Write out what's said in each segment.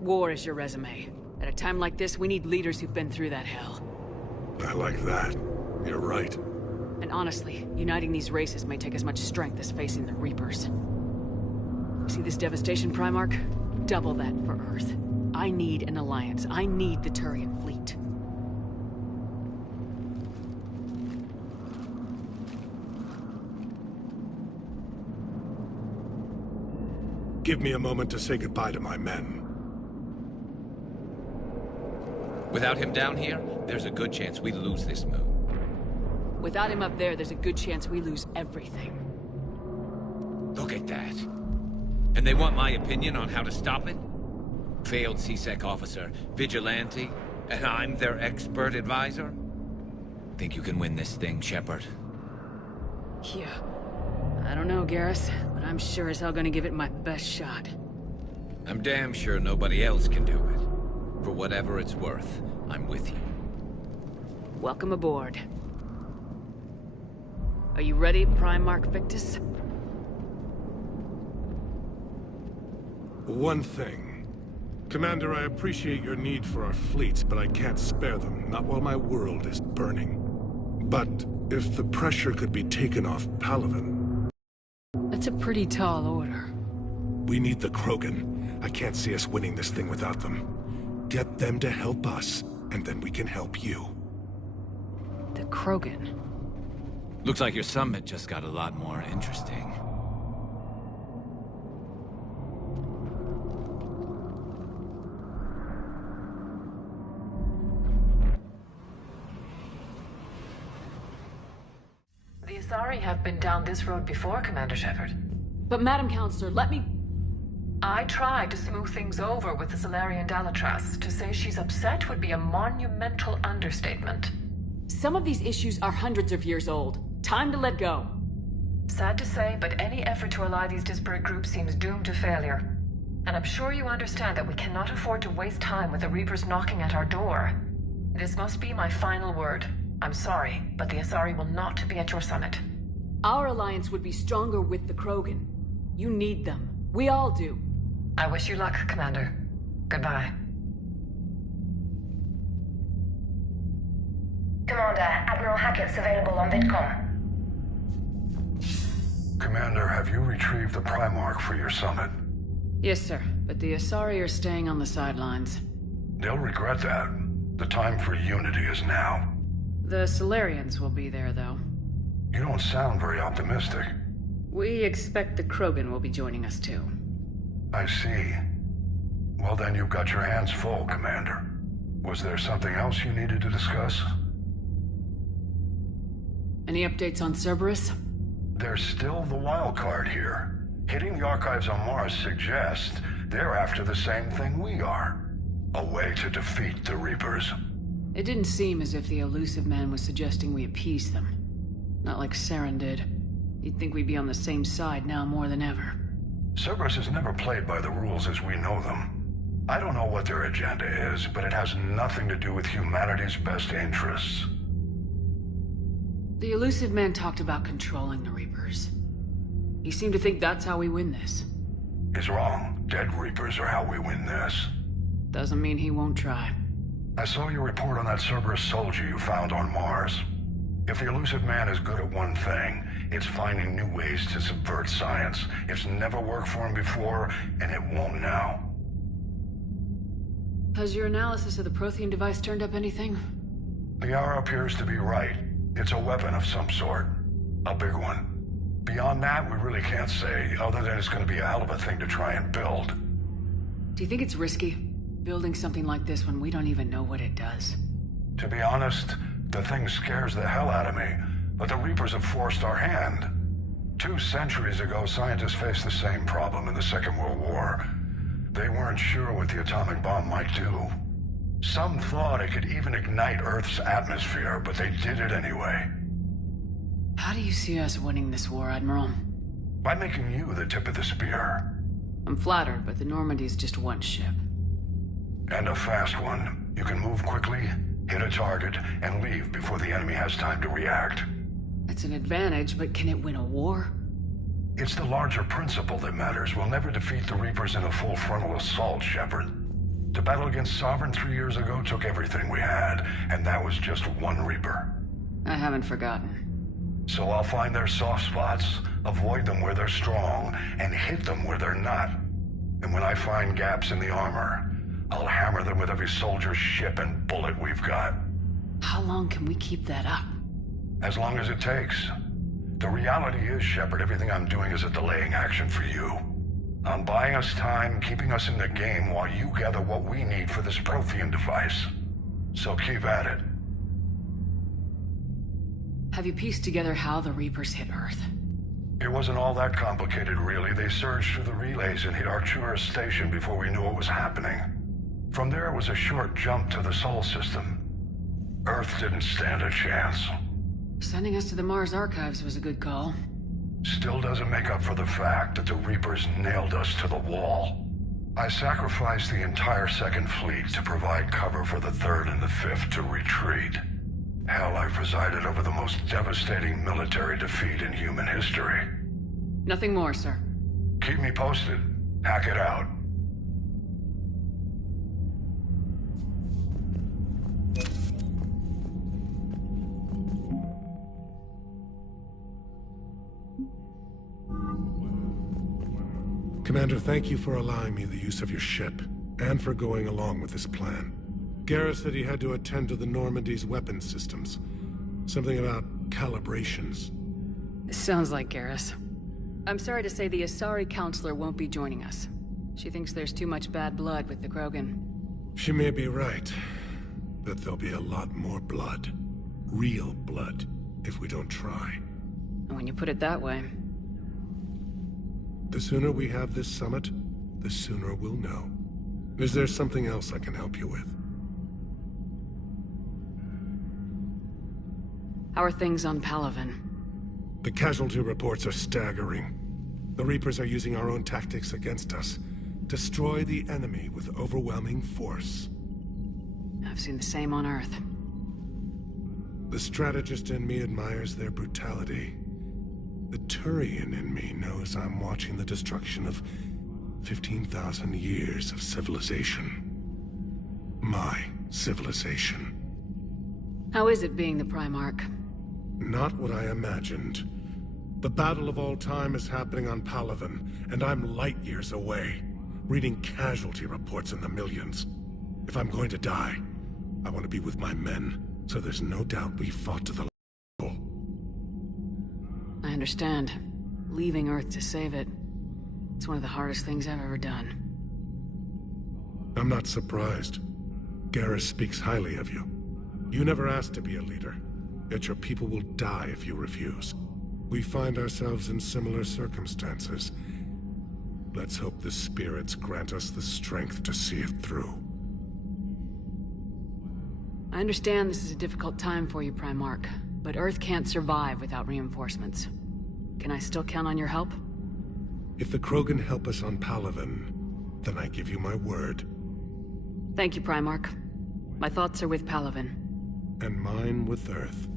War is your resume. At a time like this, we need leaders who've been through that hell. I like that. You're right. And honestly, uniting these races may take as much strength as facing the Reapers. See this devastation, Primarch? Double that for Earth. I need an alliance. I need the Turian fleet. Give me a moment to say goodbye to my men. Without him down here, there's a good chance we lose this moon. Without him up there's a good chance we lose everything. Look at that. And they want my opinion on how to stop it? Failed C-Sec officer, vigilante, and I'm their expert advisor? Think you can win this thing, Shepard? Yeah. I don't know, Garrus, but I'm sure as hell gonna give it my best shot. I'm damn sure nobody else can do it. For whatever it's worth, I'm with you. Welcome aboard. Are you ready, Primarch Victus? One thing. Commander, I appreciate your need for our fleets, but I can't spare them, not while my world is burning. But if the pressure could be taken off Palaven... That's a pretty tall order. We need the Krogan. I can't see us winning this thing without them. Get them to help us, and then we can help you. The Krogan? Looks like your summit just got a lot more interesting. The Asari have been down this road before, Commander Shepard. But Madam Counselor, let me... I tried to smooth things over with the Salarian Dalatras. To say she's upset would be a monumental understatement. Some of these issues are hundreds of years old. Time to let go. Sad to say, but any effort to ally these disparate groups seems doomed to failure. And I'm sure you understand that we cannot afford to waste time with the Reapers knocking at our door. This must be my final word. I'm sorry, but the Asari will not be at your summit. Our alliance would be stronger with the Krogan. You need them. We all do. I wish you luck, Commander. Goodbye. Commander, Admiral Hackett's available on VidCom. Commander, have you retrieved the Primarch for your summit? Yes, sir. But the Asari are staying on the sidelines. They'll regret that. The time for unity is now. The Salarians will be there, though. You don't sound very optimistic. We expect the Krogan will be joining us, too. I see. Well, then you've got your hands full, Commander. Was there something else you needed to discuss? Any updates on Cerberus? There's still the wild card here. Hitting the archives on Mars suggests they're after the same thing we are. A way to defeat the Reapers. It didn't seem as if the Illusive Man was suggesting we appease them. Not like Saren did. You'd think we'd be on the same side now more than ever. Cerberus has never played by the rules as we know them. I don't know what their agenda is, but it has nothing to do with humanity's best interests. The Illusive Man talked about controlling the Reapers. He seemed to think that's how we win this. He's wrong. Dead Reapers are how we win this. Doesn't mean he won't try. I saw your report on that Cerberus soldier you found on Mars. If the Illusive Man is good at one thing, it's finding new ways to subvert science. It's never worked for him before, and it won't now. Has your analysis of the Prothean device turned up anything? The hour appears to be right. It's a weapon of some sort. A big one. Beyond that, we really can't say, other than it's going to be a hell of a thing to try and build. Do you think it's risky, building something like this when we don't even know what it does? To be honest, the thing scares the hell out of me, but the Reapers have forced our hand. 2 centuries ago, scientists faced the same problem in the Second World War. They weren't sure what the atomic bomb might do. Some thought it could even ignite Earth's atmosphere, but they did it anyway. How do you see us winning this war, Admiral? By making you the tip of the spear. I'm flattered, but the Normandy is just one ship. And a fast one. You can move quickly, hit a target, and leave before the enemy has time to react. It's an advantage, but can it win a war? It's the larger principle that matters. We'll never defeat the Reapers in a full frontal assault, Shepard. To battle against Sovereign 3 years ago took everything we had, and that was just one Reaper. I haven't forgotten. So I'll find their soft spots, avoid them where they're strong, and hit them where they're not. And when I find gaps in the armor, I'll hammer them with every soldier, ship, and bullet we've got. How long can we keep that up? As long as it takes. The reality is, Shepard, everything I'm doing is a delaying action for you. I'm buying us time, keeping us in the game while you gather what we need for this Prothean device. So keep at it. Have you pieced together how the Reapers hit Earth? It wasn't all that complicated, really. They surged through the relays and hit Arcturus Station before we knew what was happening. From there, it was a short jump to the Sol system. Earth didn't stand a chance. Sending us to the Mars Archives was a good call. Still doesn't make up for the fact that the Reapers nailed us to the wall. I sacrificed the entire Second Fleet to provide cover for the Third and the Fifth to retreat. Hell, I presided over the most devastating military defeat in human history. Nothing more, sir. Keep me posted. Hack it out. Commander, thank you for allowing me the use of your ship, and for going along with this plan. Garrus said he had to attend to the Normandy's weapons systems. Something about calibrations. Sounds like Garrus. I'm sorry to say the Asari Counselor won't be joining us. She thinks there's too much bad blood with the Krogan. She may be right, but there'll be a lot more blood. Real blood, if we don't try. And when you put it that way... The sooner we have this summit, the sooner we'll know. Is there something else I can help you with? How are things on Palaven? The casualty reports are staggering. The Reapers are using our own tactics against us. Destroy the enemy with overwhelming force. I've seen the same on Earth. The strategist in me admires their brutality. The Turian in me knows I'm watching the destruction of 15,000 years of civilization. My civilization. How is it being the Primarch? Not what I imagined. The battle of all time is happening on Palaven, and I'm light years away, reading casualty reports in the millions. If I'm going to die, I want to be with my men, so there's no doubt we fought to the last. I understand. Leaving Earth to save it. It's one of the hardest things I've ever done. I'm not surprised. Garrus speaks highly of you. You never asked to be a leader, yet your people will die if you refuse. We find ourselves in similar circumstances. Let's hope the spirits grant us the strength to see it through. I understand this is a difficult time for you, Primarch, but Earth can't survive without reinforcements. Can I still count on your help? If the Krogan help us on Palaven, then I give you my word. Thank you, Primarch. My thoughts are with Palaven. And mine with Earth.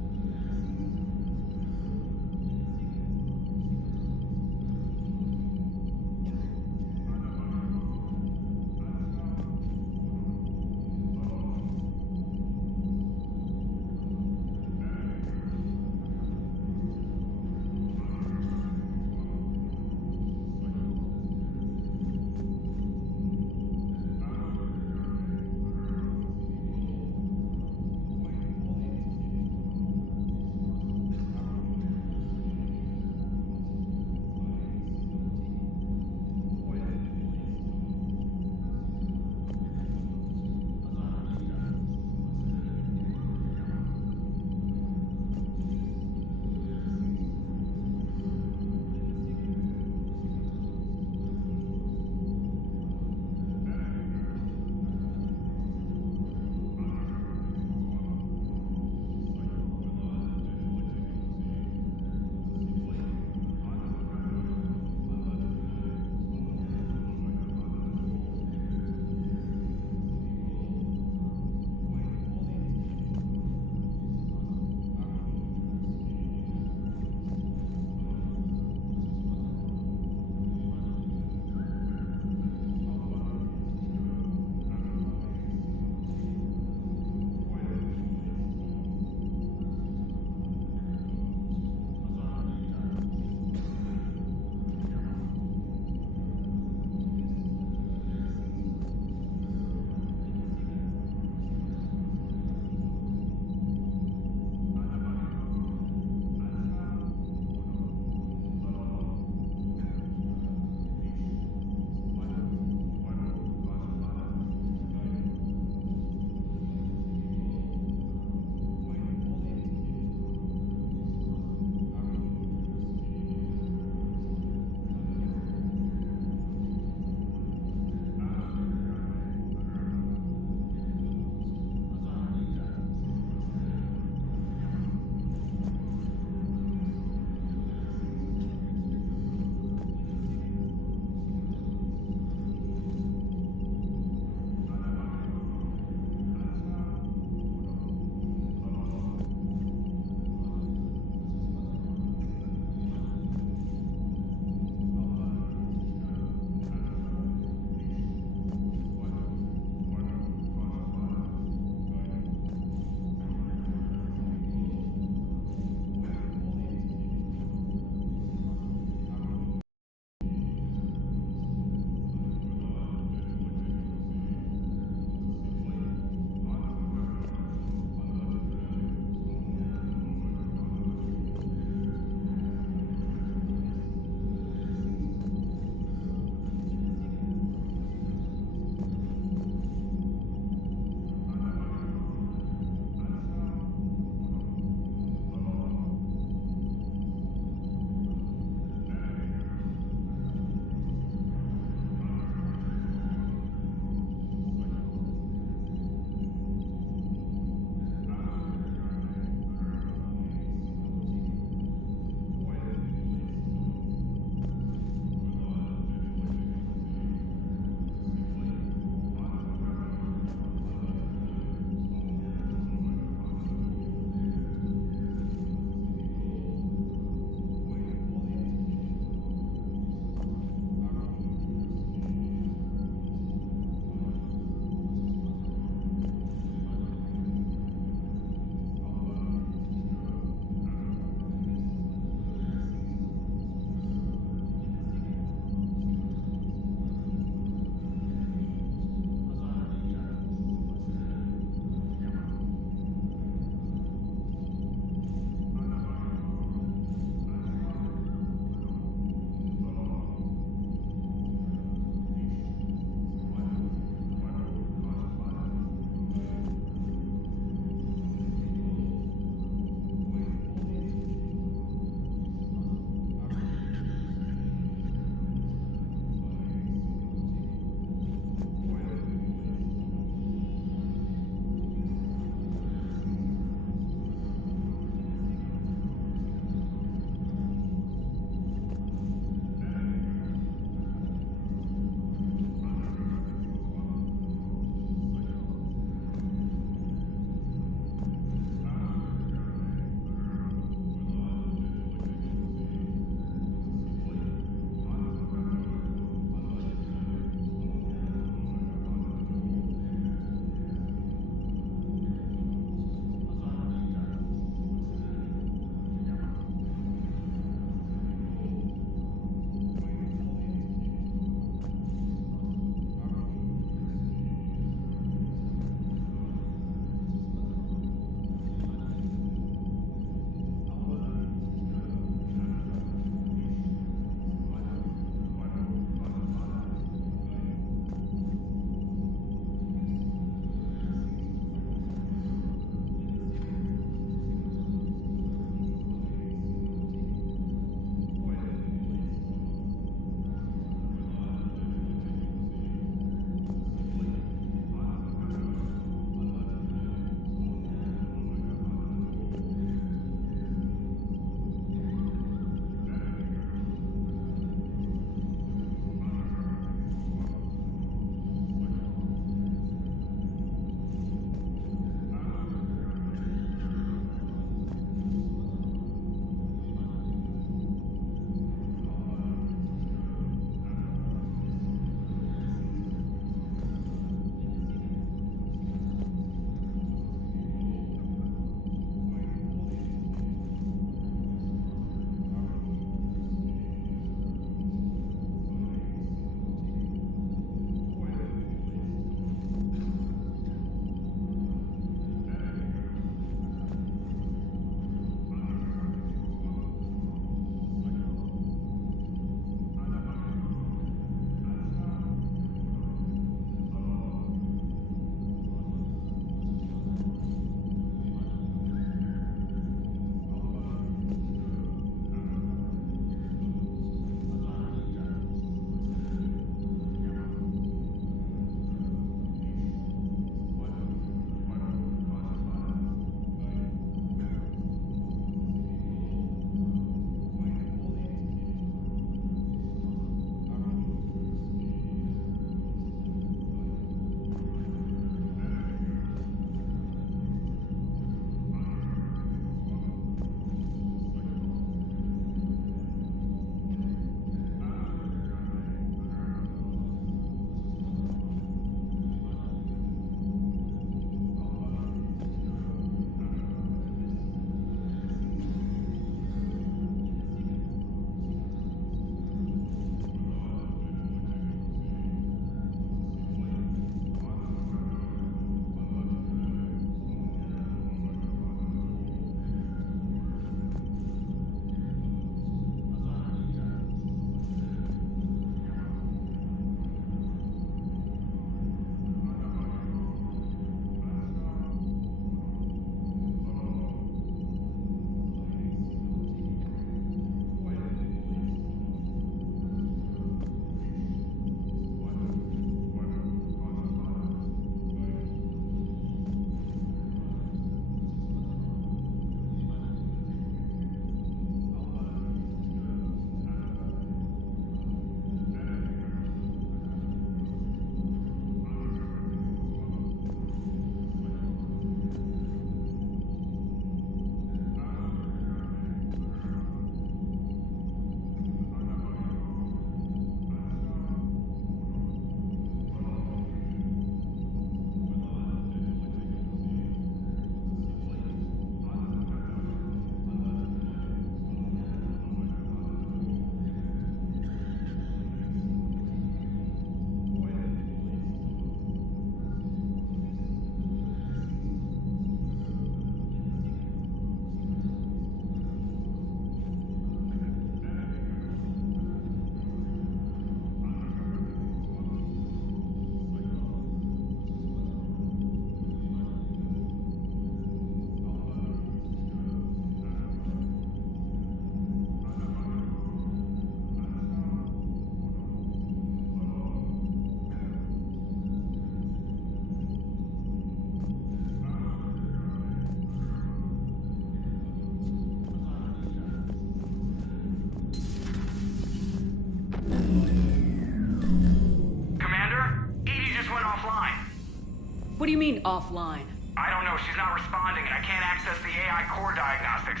What do you mean, offline? I don't know, she's not responding and I can't access the AI core diagnostics.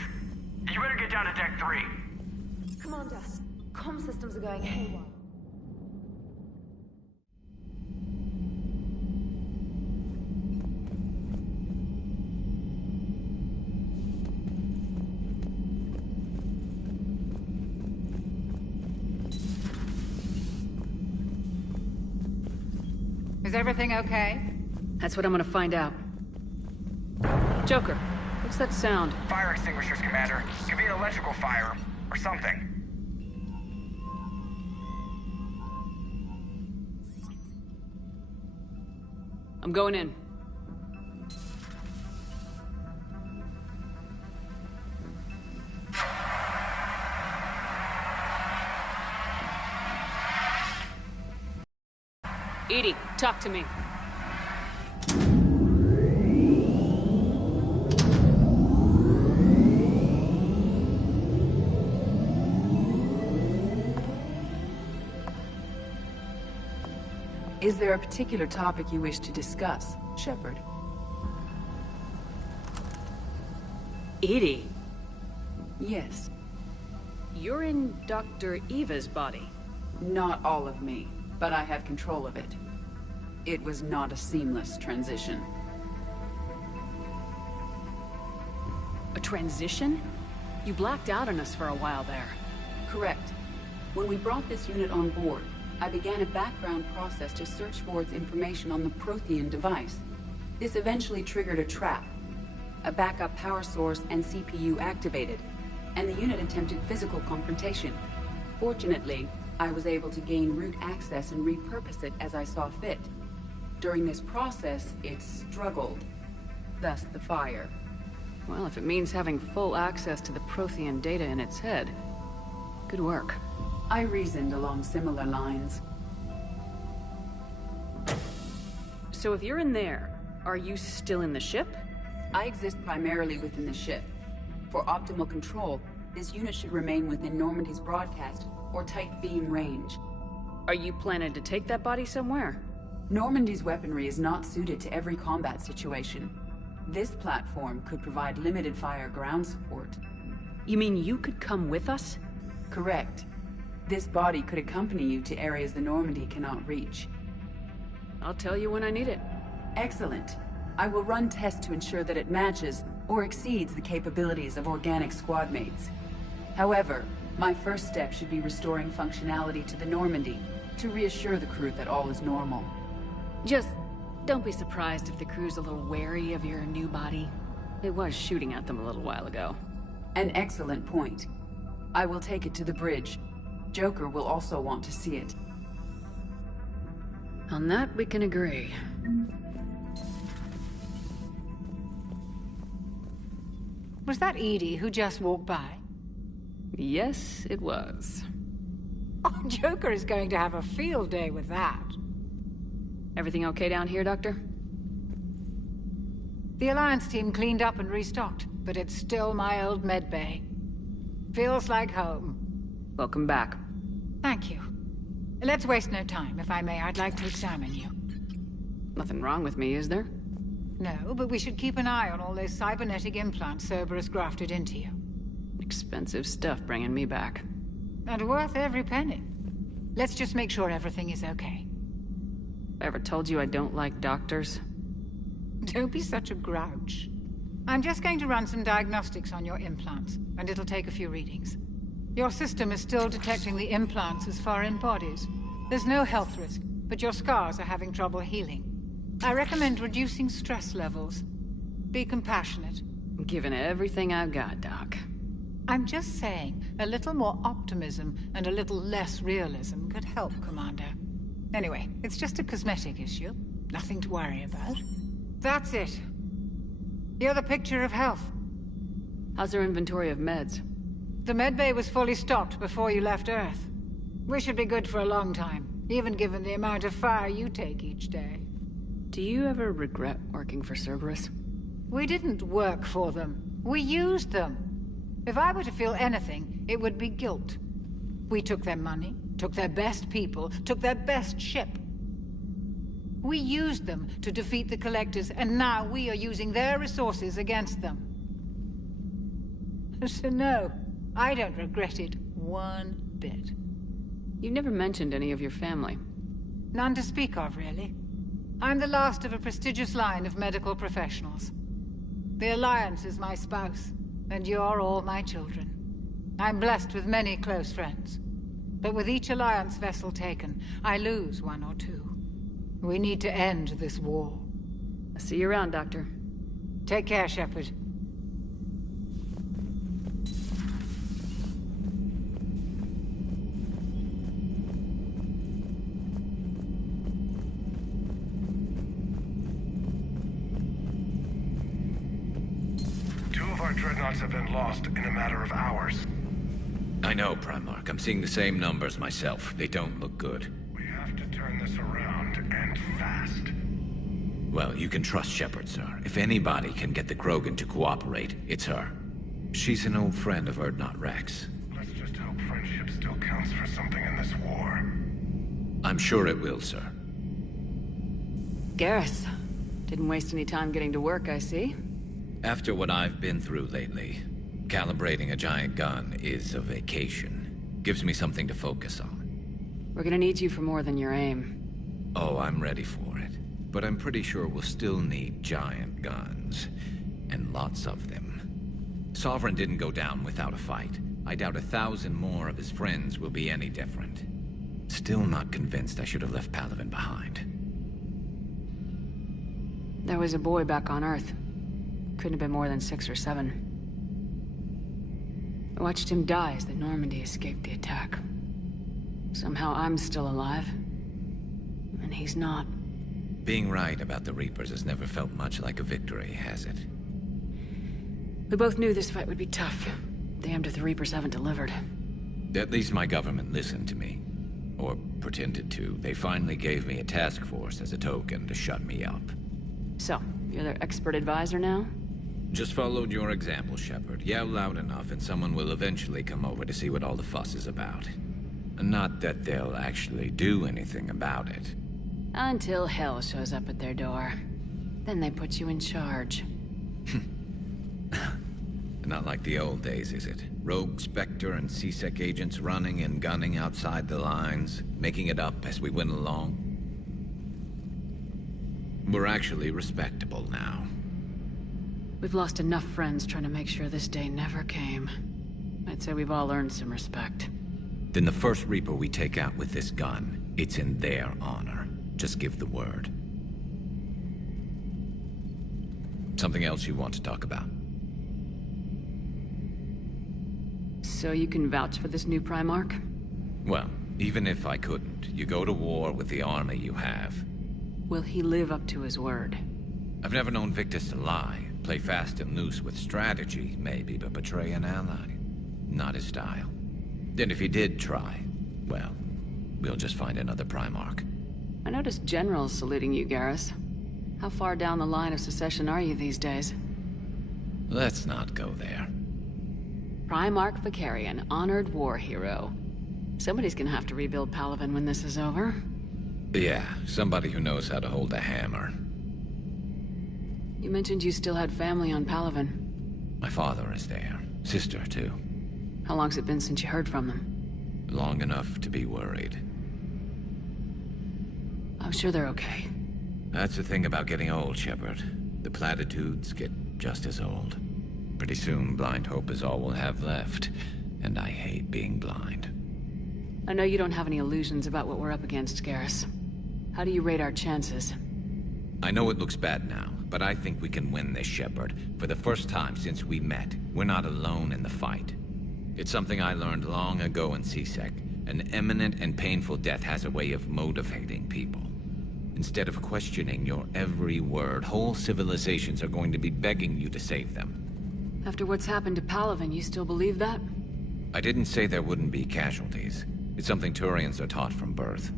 You better get down to Deck 3. Commander, comm systems are going haywire. Is everything okay? That's what I'm gonna find out. Joker, what's that sound? Fire extinguishers, Commander. Could be an electrical fire, or something. I'm going in. EDI, talk to me. Is there a particular topic you wish to discuss, Shepard? EDI? Yes. You're in Dr. Eva's body. Not all of me, but I have control of it. It was not a seamless transition. A transition? You blacked out on us for a while there. Correct. When we brought this unit on board, I began a background process to search for its information on the Prothean device. This eventually triggered a trap. A backup power source and CPU activated, and the unit attempted physical confrontation. Fortunately, I was able to gain root access and repurpose it as I saw fit. During this process, it struggled. Thus the fire. Well, if it means having full access to the Prothean data in its head, good work. I reasoned along similar lines. So if you're in there, are you still in the ship? I exist primarily within the ship. For optimal control, this unit should remain within Normandy's broadcast or tight beam range. Are you planning to take that body somewhere? Normandy's weaponry is not suited to every combat situation. This platform could provide limited fire ground support. You mean you could come with us? Correct. This body could accompany you to areas the Normandy cannot reach. I'll tell you when I need it. Excellent. I will run tests to ensure that it matches or exceeds the capabilities of organic squad mates. However, my first step should be restoring functionality to the Normandy to reassure the crew that all is normal. Just don't be surprised if the crew's a little wary of your new body. It was shooting at them a little while ago. An excellent point. I will take it to the bridge. Joker will also want to see it. On that, we can agree. Was that EDI who just walked by? Yes, it was. Oh, Joker is going to have a field day with that. Everything okay down here, Doctor? The Alliance team cleaned up and restocked, but it's still my old medbay. Feels like home. Welcome back. Thank you. Let's waste no time. If I may, I'd like to examine you. Nothing wrong with me, is there? No, but we should keep an eye on all those cybernetic implants Cerberus grafted into you. Expensive stuff bringing me back. And worth every penny. Let's just make sure everything is okay. I ever told you I don't like doctors? Don't be such a grouch. I'm just going to run some diagnostics on your implants, and it'll take a few readings. Your system is still detecting the implants as foreign bodies. There's no health risk, but your scars are having trouble healing. I recommend reducing stress levels. Be compassionate. I'm giving everything I've got, Doc. I'm just saying, a little more optimism and a little less realism could help, Commander. Anyway, it's just a cosmetic issue. Nothing to worry about. That's it. You're the picture of health. How's our inventory of meds? The medbay was fully stocked before you left Earth. We should be good for a long time, even given the amount of fire you take each day. Do you ever regret working for Cerberus? We didn't work for them. We used them. If I were to feel anything, it would be guilt. We took their money, took their best people, took their best ship. We used them to defeat the Collectors, and now we are using their resources against them. So no, I don't regret it one bit. You never mentioned any of your family. None to speak of, really. I'm the last of a prestigious line of medical professionals. The Alliance is my spouse, and you're all my children. I'm blessed with many close friends. But with each Alliance vessel taken, I lose one or two. We need to end this war. I'll see you around, Doctor. Take care, Shepard. Two of our dreadnoughts have been lost in a matter of hours. I know, Primarch. I'm seeing the same numbers myself. They don't look good. We have to turn this around, and fast. Well, you can trust Shepard, sir. If anybody can get the Krogan to cooperate, it's her. She's an old friend of Urdnot Rex. Let's just hope friendship still counts for something in this war. I'm sure it will, sir. Garrus. Didn't waste any time getting to work, I see. After what I've been through lately, calibrating a giant gun is a vacation. Gives me something to focus on. We're gonna need you for more than your aim. Oh, I'm ready for it. But I'm pretty sure we'll still need giant guns. And lots of them. Sovereign didn't go down without a fight. I doubt 1,000 more of his friends will be any different. Still not convinced I should have left Palaven behind. There was a boy back on Earth. Couldn't have been more than 6 or 7. I watched him die as the Normandy escaped the attack. Somehow I'm still alive. And he's not. Being right about the Reapers has never felt much like a victory, has it? We both knew this fight would be tough. Damned if the Reapers haven't delivered. At least my government listened to me. Or pretended to. They finally gave me a task force as a token to shut me up. So, you're their expert advisor now? Just followed your example, Shepard. Yell loud enough and someone will eventually come over to see what all the fuss is about. Not that they'll actually do anything about it. Until hell shows up at their door. Then they put you in charge. Not like the old days, is it? Rogue Spectre and C-Sec agents running and gunning outside the lines, making it up as we went along. We're actually respectable now. We've lost enough friends trying to make sure this day never came. I'd say we've all earned some respect. Then the first Reaper we take out with this gun, it's in their honor. Just give the word. Something else you want to talk about? So you can vouch for this new Primarch? Well, even if I couldn't, you go to war with the army you have. Will he live up to his word? I've never known Victus to lie. Play fast and loose with strategy, maybe, but betray an ally. Not his style. And if he did try, well, we'll just find another Primarch. I noticed generals saluting you, Garrus. How far down the line of secession are you these days? Let's not go there. Primarch Vakarian, honored war hero. Somebody's gonna have to rebuild Palaven when this is over. Yeah, somebody who knows how to hold a hammer. You mentioned you still had family on Palaven. My father is there. Sister, too. How long's it been since you heard from them? Long enough to be worried. I'm sure they're okay. That's the thing about getting old, Shepard. The platitudes get just as old. Pretty soon, blind hope is all we'll have left. And I hate being blind. I know you don't have any illusions about what we're up against, Garrus. How do you rate our chances? I know it looks bad now, but I think we can win this, Shepard. For the first time since we met, we're not alone in the fight. It's something I learned long ago in C-Sec. An imminent and painful death has a way of motivating people. Instead of questioning your every word, whole civilizations are going to be begging you to save them. After what's happened to Palaven, you still believe that? I didn't say there wouldn't be casualties. It's something Turians are taught from birth.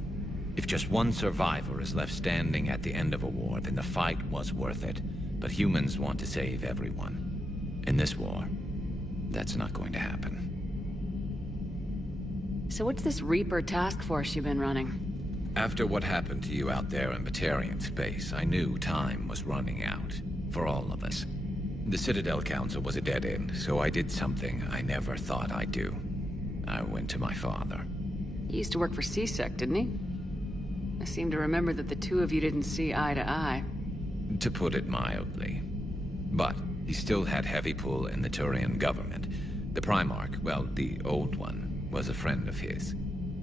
If just one survivor is left standing at the end of a war, then the fight was worth it. But humans want to save everyone. In this war, that's not going to happen. So what's this Reaper task force you've been running? After what happened to you out there in Batarian space, I knew time was running out. For all of us. The Citadel Council was a dead end, so I did something I never thought I'd do. I went to my father. He used to work for C-Sec, didn't he? I seem to remember that the two of you didn't see eye to eye. To put it mildly. But he still had heavy pull in the Turian government. The Primarch, well, the old one, was a friend of his.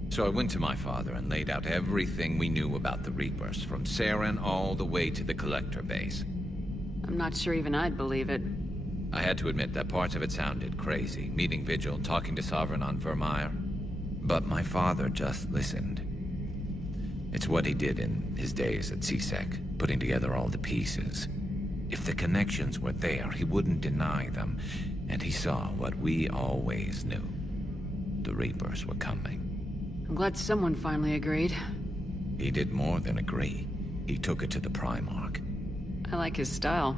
So I went to my father and laid out everything we knew about the Reapers, from Saren all the way to the Collector base. I'm not sure even I'd believe it. I had to admit that parts of it sounded crazy, meeting Vigil, talking to Sovereign on Vermeer. But my father just listened. It's what he did in his days at C-Sec, putting together all the pieces. If the connections were there, he wouldn't deny them, and he saw what we always knew. The Reapers were coming. I'm glad someone finally agreed. He did more than agree. He took it to the Primarch. I like his style.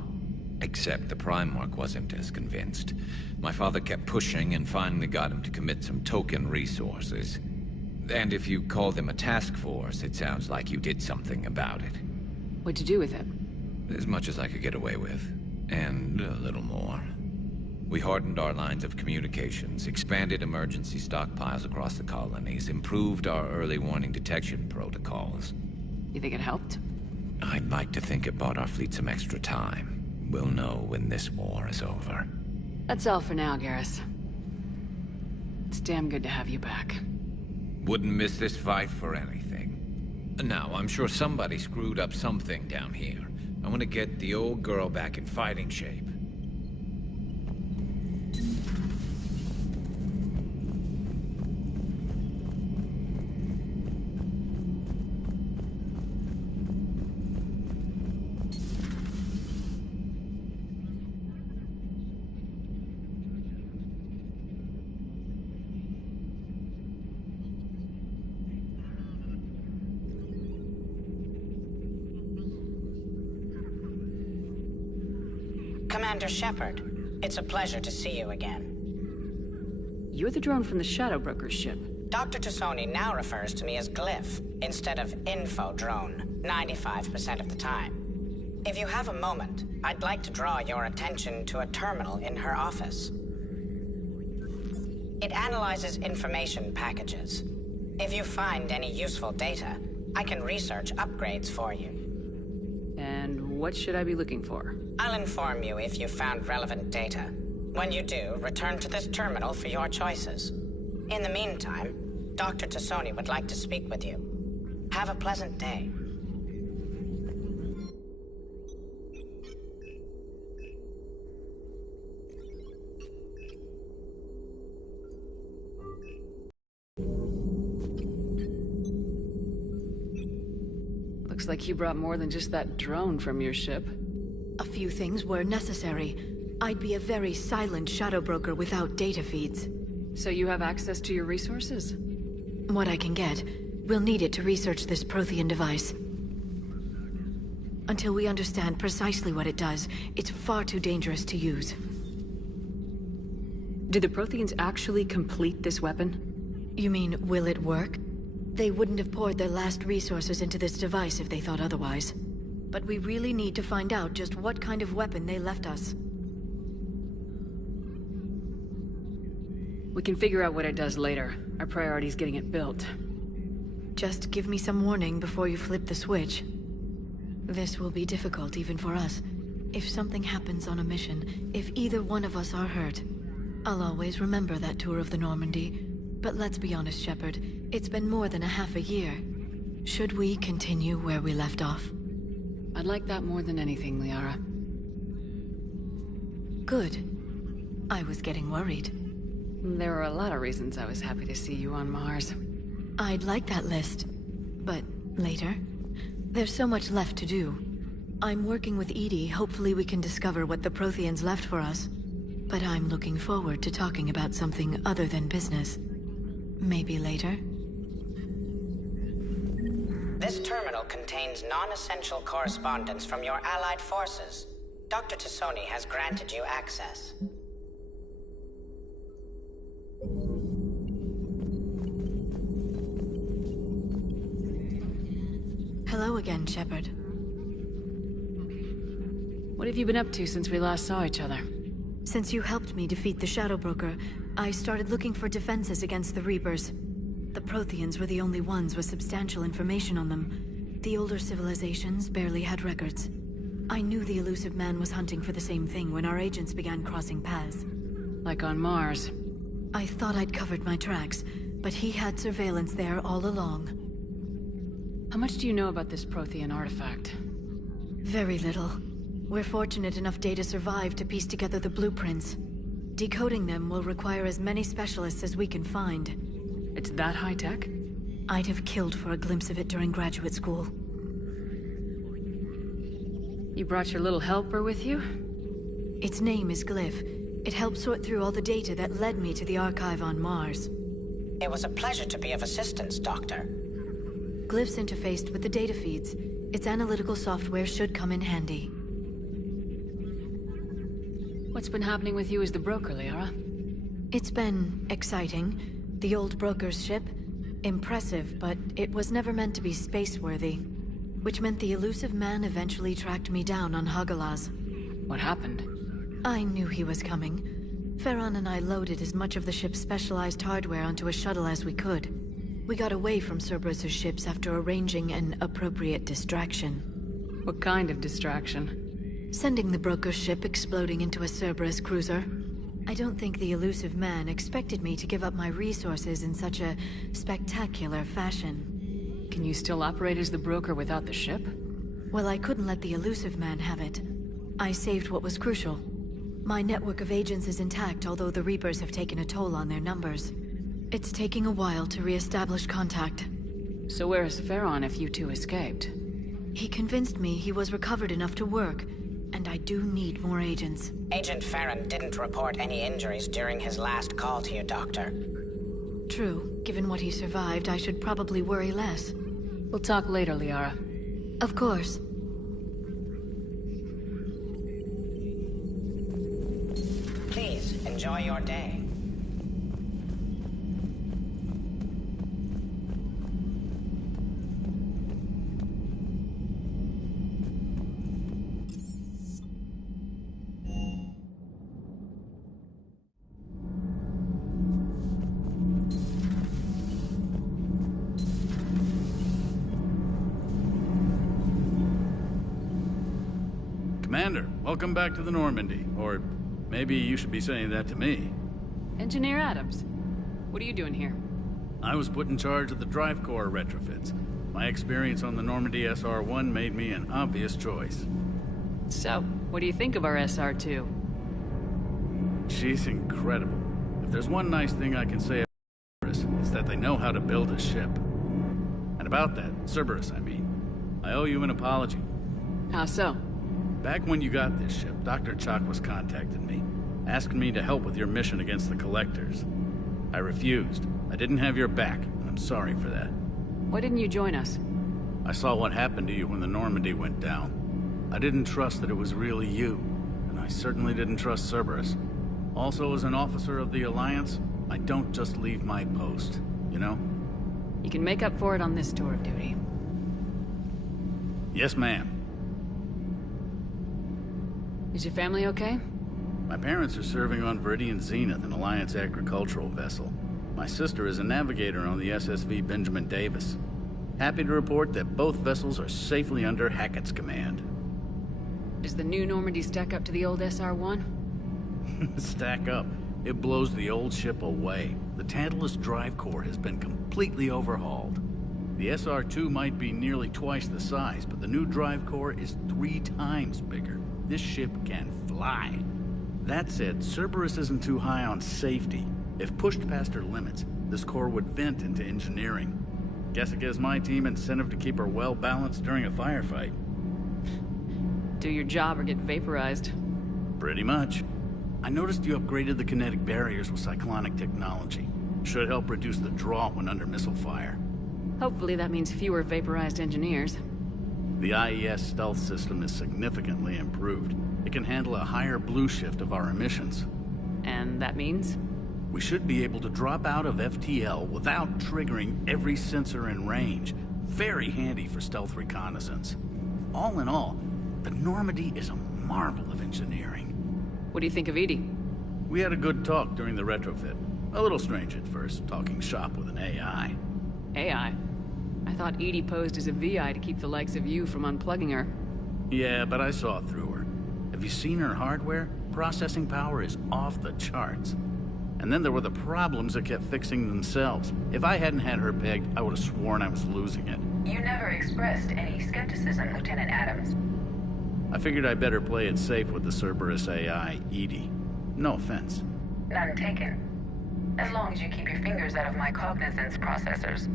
Except the Primarch wasn't as convinced. My father kept pushing and finally got him to commit some token resources. And if you call them a task force, it sounds like you did something about it. What'd you do with it? As much as I could get away with. And a little more. We hardened our lines of communications, expanded emergency stockpiles across the colonies, improved our early warning detection protocols. You think it helped? I'd like to think it bought our fleet some extra time. We'll know when this war is over. That's all for now, Garrus. It's damn good to have you back. Wouldn't miss this fight for anything. Now, I'm sure somebody screwed up something down here. I want to get the old girl back in fighting shape. Commander Shepard, it's a pleasure to see you again. You're the drone from the Shadow Broker's ship. Dr. T'Soni now refers to me as Glyph instead of Info Drone, 95% of the time. If you have a moment, I'd like to draw your attention to a terminal in her office. It analyzes information packages. If you find any useful data, I can research upgrades for you. And what should I be looking for? I'll inform you if you've found relevant data. When you do, return to this terminal for your choices. In the meantime, Dr. T'Soni would like to speak with you. Have a pleasant day. Looks like you brought more than just that drone from your ship. A few things were necessary. I'd be a very silent shadow broker without data feeds. So you have access to your resources? What I can get. We'll need it to research this Prothean device. Until we understand precisely what it does, it's far too dangerous to use. Did the Protheans actually complete this weapon? You mean, will it work? They wouldn't have poured their last resources into this device if they thought otherwise. But we really need to find out just what kind of weapon they left us. We can figure out what it does later. Our priority's getting it built. Just give me some warning before you flip the switch. This will be difficult even for us. If something happens on a mission, if either one of us are hurt, I'll always remember that tour of the Normandy. But let's be honest, Shepard. It's been more than a half a year. Should we continue where we left off? I'd like that more than anything, Liara. Good. I was getting worried. There were a lot of reasons I was happy to see you on Mars. I'd like that list. But later? There's so much left to do. I'm working with EDI. Hopefully we can discover what the Protheans left for us. But I'm looking forward to talking about something other than business. Maybe later? This terminal contains non-essential correspondence from your allied forces. Dr. T'Soni has granted you access. Hello again, Shepard. What have you been up to since we last saw each other? Since you helped me defeat the Shadow Broker, I started looking for defenses against the Reapers. The Protheans were the only ones with substantial information on them. The older civilizations barely had records. I knew the Illusive Man was hunting for the same thing when our agents began crossing paths. Like on Mars. I thought I'd covered my tracks, but he had surveillance there all along. How much do you know about this Prothean artifact? Very little. We're fortunate enough Data survived to piece together the blueprints. Decoding them will require as many specialists as we can find. It's that high-tech? I'd have killed for a glimpse of it during graduate school. You brought your little helper with you? Its name is Glyph. It helped sort through all the data that led me to the archive on Mars. It was a pleasure to be of assistance, Doctor. Glyph's interfaced with the data feeds. Its analytical software should come in handy. What's been happening with you as the broker, Liara? It's been exciting. The old broker's ship? Impressive, but it was never meant to be space-worthy. Which meant the Illusive Man eventually tracked me down on Hagalaz. What happened? I knew he was coming. Farron and I loaded as much of the ship's specialized hardware onto a shuttle as we could. We got away from Cerberus's ships after arranging an appropriate distraction. What kind of distraction? Sending the broker's ship exploding into a Cerberus cruiser. I don't think the Illusive Man expected me to give up my resources in such a spectacular fashion. Can you still operate as the broker without the ship? Well, I couldn't let the Illusive Man have it. I saved what was crucial. My network of agents is intact, although the Reapers have taken a toll on their numbers. It's taking a while to re-establish contact. So where is Farron if you two escaped? He convinced me he was recovered enough to work, and I do need more agents. Agent Farron didn't report any injuries during his last call to you, Doctor. True. Given what he survived, I should probably worry less. We'll talk later, Liara. Of course. Please, enjoy your day. Commander, welcome back to the Normandy. Or maybe you should be saying that to me. Engineer Adams, what are you doing here? I was put in charge of the drive core retrofits. My experience on the Normandy SR-1 made me an obvious choice. So, what do you think of our SR-2? She's incredible. If there's one nice thing I can say about Cerberus, it's that they know how to build a ship. And about that, Cerberus, I mean, I owe you an apology. How so? Back when you got this ship, Dr. Chakwas contacted me, asking me to help with your mission against the Collectors. I refused. I didn't have your back, and I'm sorry for that. Why didn't you join us? I saw what happened to you when the Normandy went down. I didn't trust that it was really you, and I certainly didn't trust Cerberus. Also, as an officer of the Alliance, I don't just leave my post, you know? You can make up for it on this tour of duty. Yes, ma'am. Is your family okay? My parents are serving on Viridian Zenith, an Alliance agricultural vessel. My sister is a navigator on the SSV Benjamin Davis. Happy to report that both vessels are safely under Hackett's command. Does the new Normandy stack up to the old SR-1? Stack up. It blows the old ship away. The Tantalus drive core has been completely overhauled. The SR-2 might be nearly twice the size, but the new drive core is 3 times bigger. This ship can fly. That said, Cerberus isn't too high on safety. If pushed past her limits, this core would vent into engineering. Guess it gives my team incentive to keep her well balanced during a firefight. Do your job or get vaporized. Pretty much. I noticed you upgraded the kinetic barriers with cyclonic technology. Should help reduce the draw when under missile fire. Hopefully that means fewer vaporized engineers. The IES stealth system is significantly improved. It can handle a higher blue shift of our emissions. And that means? We should be able to drop out of FTL without triggering every sensor in range. very handy for stealth reconnaissance. All in all, the Normandy is a marvel of engineering. What do you think of Edie? We had a good talk during the retrofit. A little strange at first, talking shop with an AI. AI? I thought Edie posed as a VI to keep the likes of you from unplugging her. Yeah, but I saw through her. Have you seen her hardware? Processing power is off the charts. And then there were the problems that kept fixing themselves. If I hadn't had her pegged, I would have sworn I was losing it. You never expressed any skepticism, Lieutenant Adams. I figured I'd better play it safe with the Cerberus AI, Edie. No offense. None taken. As long as you keep your fingers out of my cognizance processors.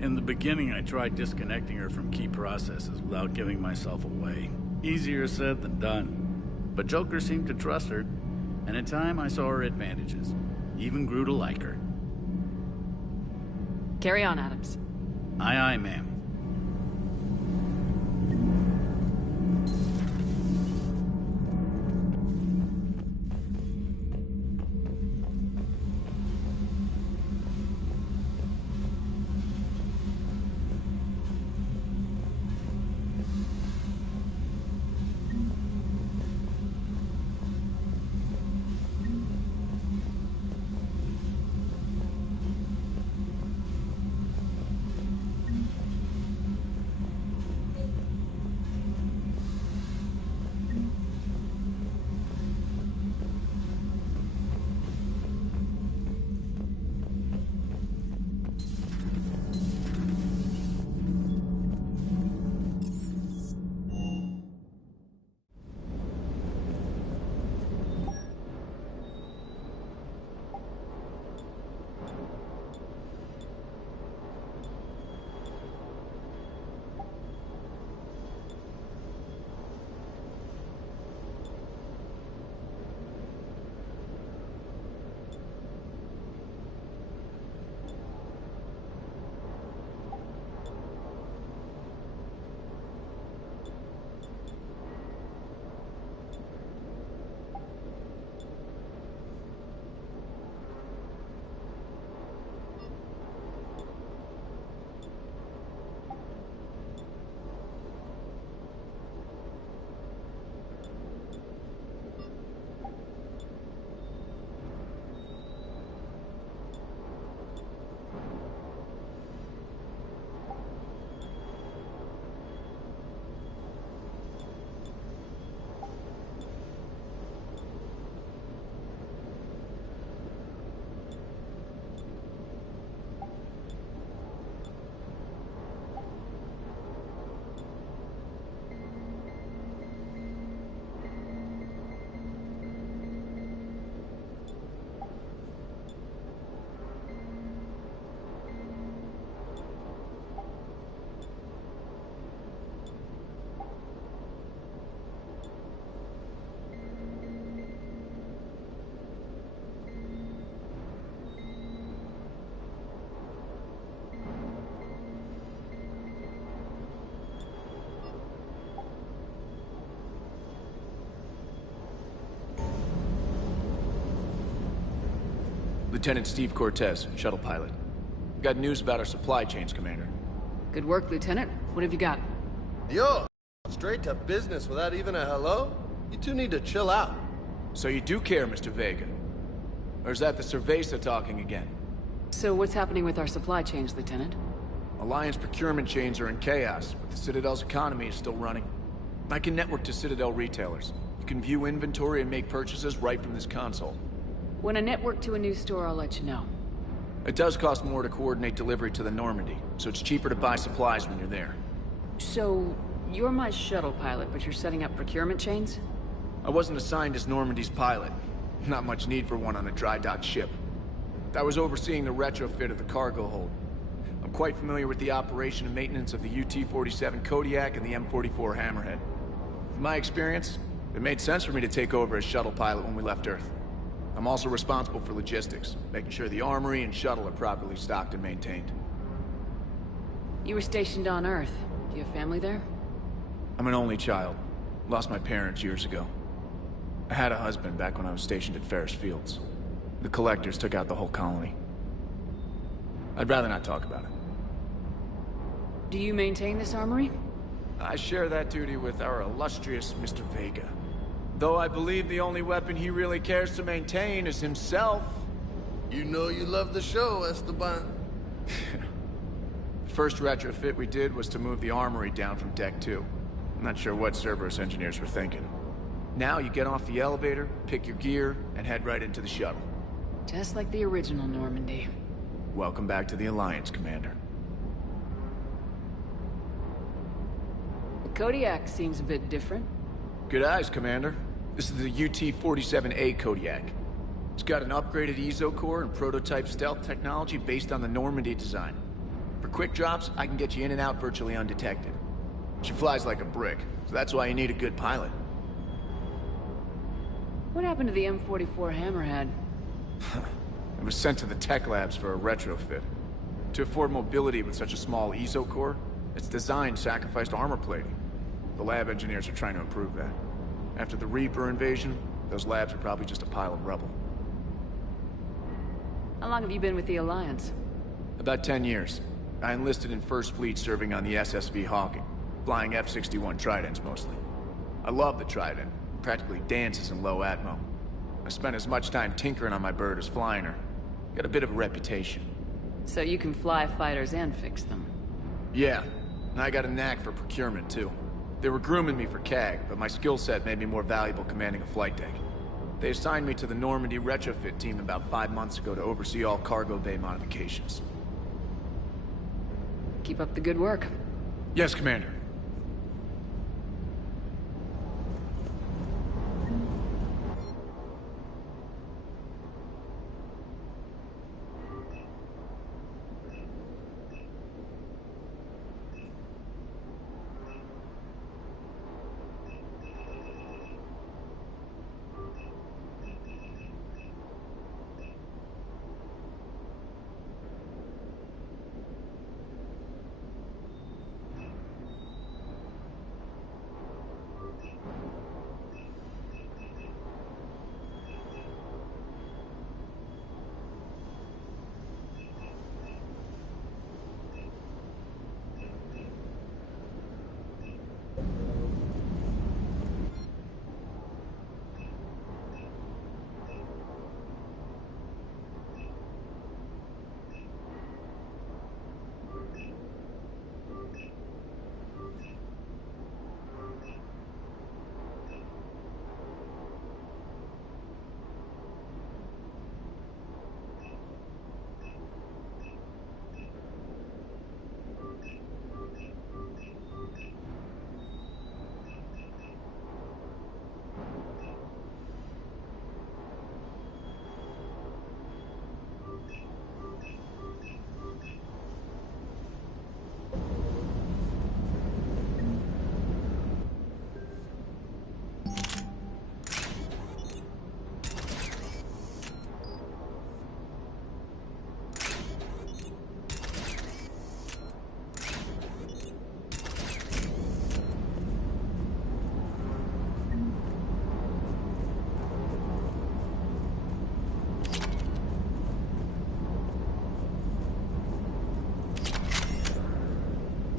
In the beginning, I tried disconnecting her from key processes without giving myself away. Easier said than done. But Joker seemed to trust her, and in time I saw her advantages. Even grew to like her. Carry on, Adams. Aye, aye, ma'am. Lieutenant Steve Cortez, shuttle pilot. Got news about our supply chains, Commander. Good work, Lieutenant. What have you got? Yo, straight to business without even a hello? You two need to chill out. So you do care, Mr. Vega? Or is that the Cerveza talking again? So what's happening with our supply chains, Lieutenant? Alliance procurement chains are in chaos, but the Citadel's economy is still running. I can network to Citadel retailers. You can view inventory and make purchases right from this console. When I network to a new store, I'll let you know. It does cost more to coordinate delivery to the Normandy, so it's cheaper to buy supplies when you're there. So, you're my shuttle pilot, but you're setting up procurement chains? I wasn't assigned as Normandy's pilot. Not much need for one on a dry dock ship. I was overseeing the retrofit of the cargo hold. I'm quite familiar with the operation and maintenance of the UT-47 Kodiak and the M44 Hammerhead. In my experience, it made sense for me to take over as shuttle pilot when we left Earth. I'm also responsible for logistics, making sure the armory and shuttle are properly stocked and maintained. You were stationed on Earth. Do you have family there? I'm an only child. Lost my parents years ago. I had a husband back when I was stationed at Ferris Fields. The Collectors took out the whole colony. I'd rather not talk about it. Do you maintain this armory? I share that duty with our illustrious Mr. Vega. Though I believe the only weapon he really cares to maintain is himself. You know you love the show, Esteban. The first retrofit we did was to move the armory down from Deck 2. I'm not sure what Cerberus engineers were thinking. Now you get off the elevator, pick your gear, and head right into the shuttle. Just like the original Normandy. Welcome back to the Alliance, Commander. The Kodiak seems a bit different. Good eyes, Commander. This is the UT-47A Kodiak. It's got an upgraded EZO core and prototype stealth technology based on the Normandy design. For quick drops, I can get you in and out virtually undetected. She flies like a brick, so that's why you need a good pilot. What happened to the M44 Hammerhead? It was sent to the tech labs for a retrofit. To afford mobility with such a small EZO core, its design sacrificed armor plating. The lab engineers are trying to improve that. After the Reaper invasion, those labs are probably just a pile of rubble. How long have you been with the Alliance? About 10 years. I enlisted in First Fleet serving on the SSV Hawking, flying F-61 Tridents mostly. I love the Trident. Practically dances in low atmo. I spent as much time tinkering on my bird as flying her. Got a bit of a reputation. So you can fly fighters and fix them? Yeah, and I got a knack for procurement too. They were grooming me for CAG, but my skill set made me more valuable commanding a flight deck. They assigned me to the Normandy retrofit team about 5 months ago to oversee all cargo bay modifications. Keep up the good work. Yes, Commander.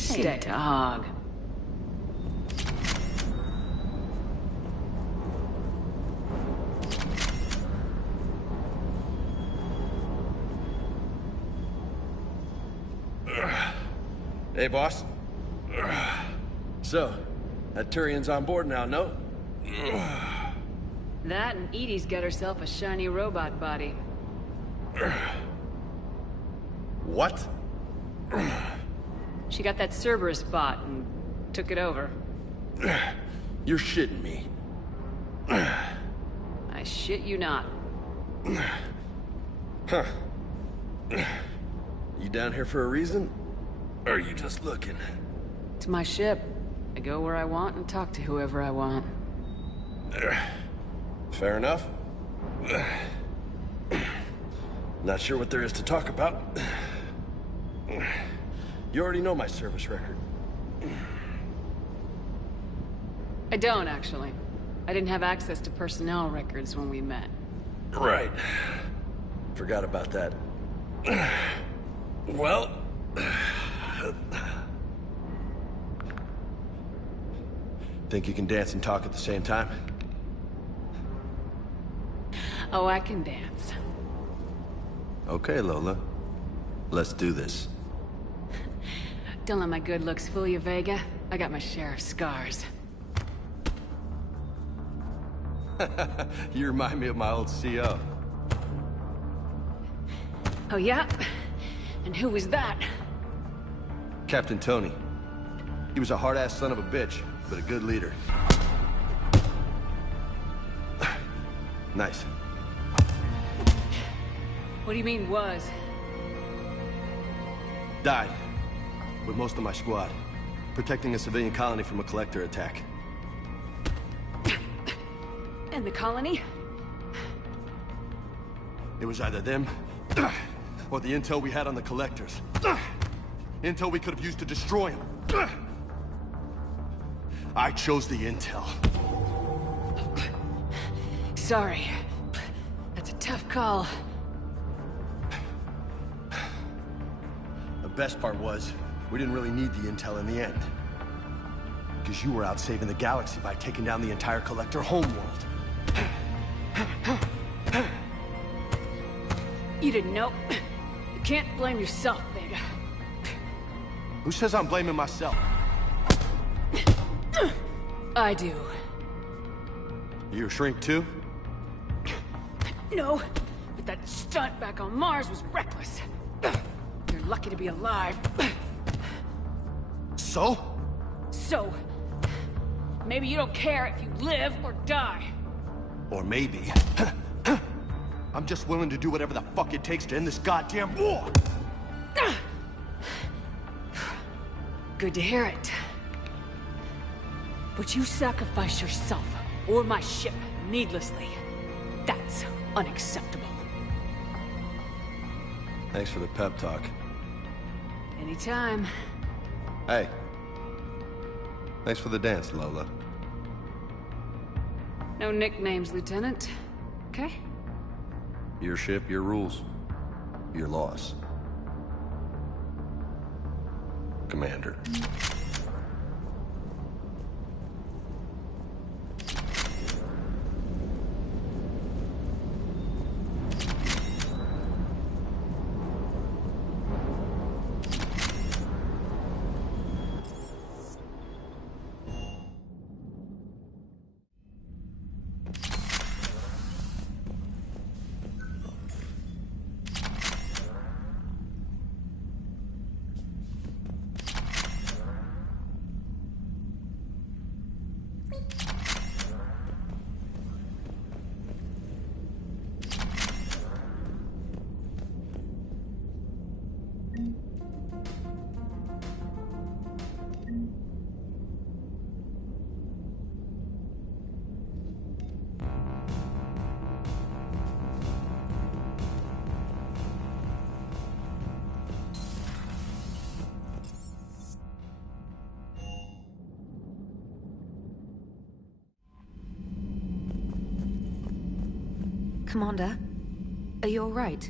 Hey, dog. Hey, boss. So, that Turian's on board now, no? That and Edie's got herself a shiny robot body. What? She got that Cerberus bot and took it over. You're shitting me. I shit you not. Huh. You down here for a reason? Or are you just looking? It's my ship. I go where I want and talk to whoever I want. Fair enough. Not sure what there is to talk about. You already know my service record. I don't, actually. I didn't have access to personnel records when we met. Right. Forgot about that. Well... Think you can dance and talk at the same time? Oh, I can dance. Okay, Lola. Let's do this. Don't let my good looks fool you, Vega. I got my share of scars. You remind me of my old CO. Oh, yeah? And who was that? Captain Tony. He was a hard-ass son of a bitch, but a good leader. Nice. What do you mean, was? Died. With most of my squad. Protecting a civilian colony from a collector attack. And the colony? It was either them, or the intel we had on the collectors. Intel we could have used to destroy them. I chose the intel. Sorry. That's a tough call. The best part was, we didn't really need the intel in the end. Because you were out saving the galaxy by taking down the entire collector homeworld. You didn't know. You can't blame yourself, Vega. Who says I'm blaming myself? I do. You a shrink too? No, but that stunt back on Mars was reckless. You're lucky to be alive. So? So, maybe you don't care if you live or die. Or maybe... I'm just willing to do whatever the fuck it takes to end this goddamn war! Good to hear it. But you sacrifice yourself, or my ship, needlessly. That's unacceptable. Thanks for the pep talk. Anytime. Hey. Thanks for the dance, Lola. No nicknames, Lieutenant. Okay? Your ship, your rules. Your loss. Commander. Commander, are you all right?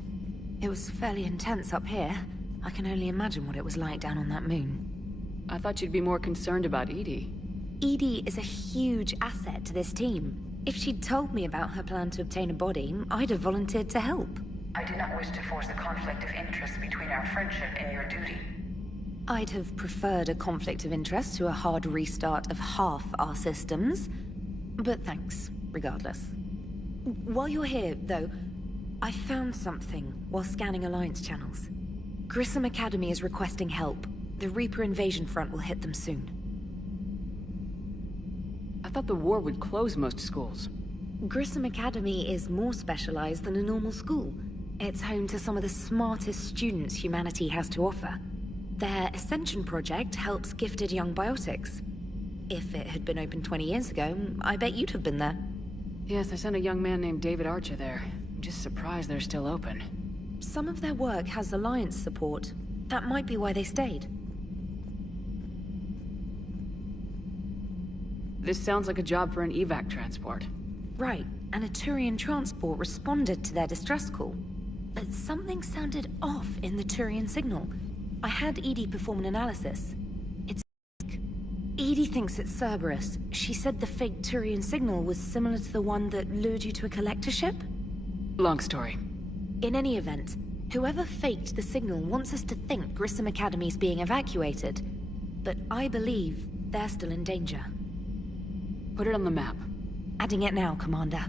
It was fairly intense up here. I can only imagine what it was like down on that moon. I thought you'd be more concerned about EDI. EDI is a huge asset to this team. If she'd told me about her plan to obtain a body, I'd have volunteered to help. I do not wish to force a conflict of interest between our friendship and your duty. I'd have preferred a conflict of interest to a hard restart of half our systems. But thanks, regardless. While you're here, though, I found something while scanning Alliance channels. Grissom Academy is requesting help. The Reaper invasion front will hit them soon. I thought the war would close most schools. Grissom Academy is more specialized than a normal school. It's home to some of the smartest students humanity has to offer. Their Ascension project helps gifted young biotics. If it had been open 20 years ago, I bet you'd have been there. Yes, I sent a young man named David Archer there. I'm just surprised they're still open. Some of their work has Alliance support. That might be why they stayed. This sounds like a job for an evac transport. Right, and a Turian transport responded to their distress call. But something sounded off in the Turian signal. I had EDI perform an analysis. EDI thinks it's Cerberus. She said the fake Turian signal was similar to the one that lured you to a collector ship? Long story. In any event, whoever faked the signal wants us to think Grissom Academy's being evacuated. But I believe they're still in danger. Put it on the map. Adding it now, Commander.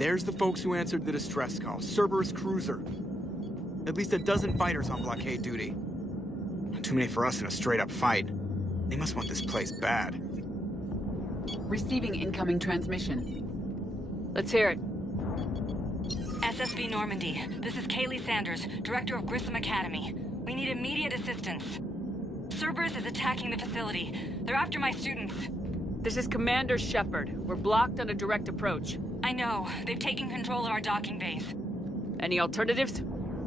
There's the folks who answered the distress call. Cerberus cruiser. At least a dozen fighters on blockade duty. Not too many for us in a straight-up fight. They must want this place bad. Receiving incoming transmission. Let's hear it. SSV Normandy. This is Kaylee Sanders, Director of Grissom Academy. We need immediate assistance. Cerberus is attacking the facility. They're after my students. This is Commander Shepard. We're blocked on a direct approach. I know. They've taken control of our docking bays. Any alternatives?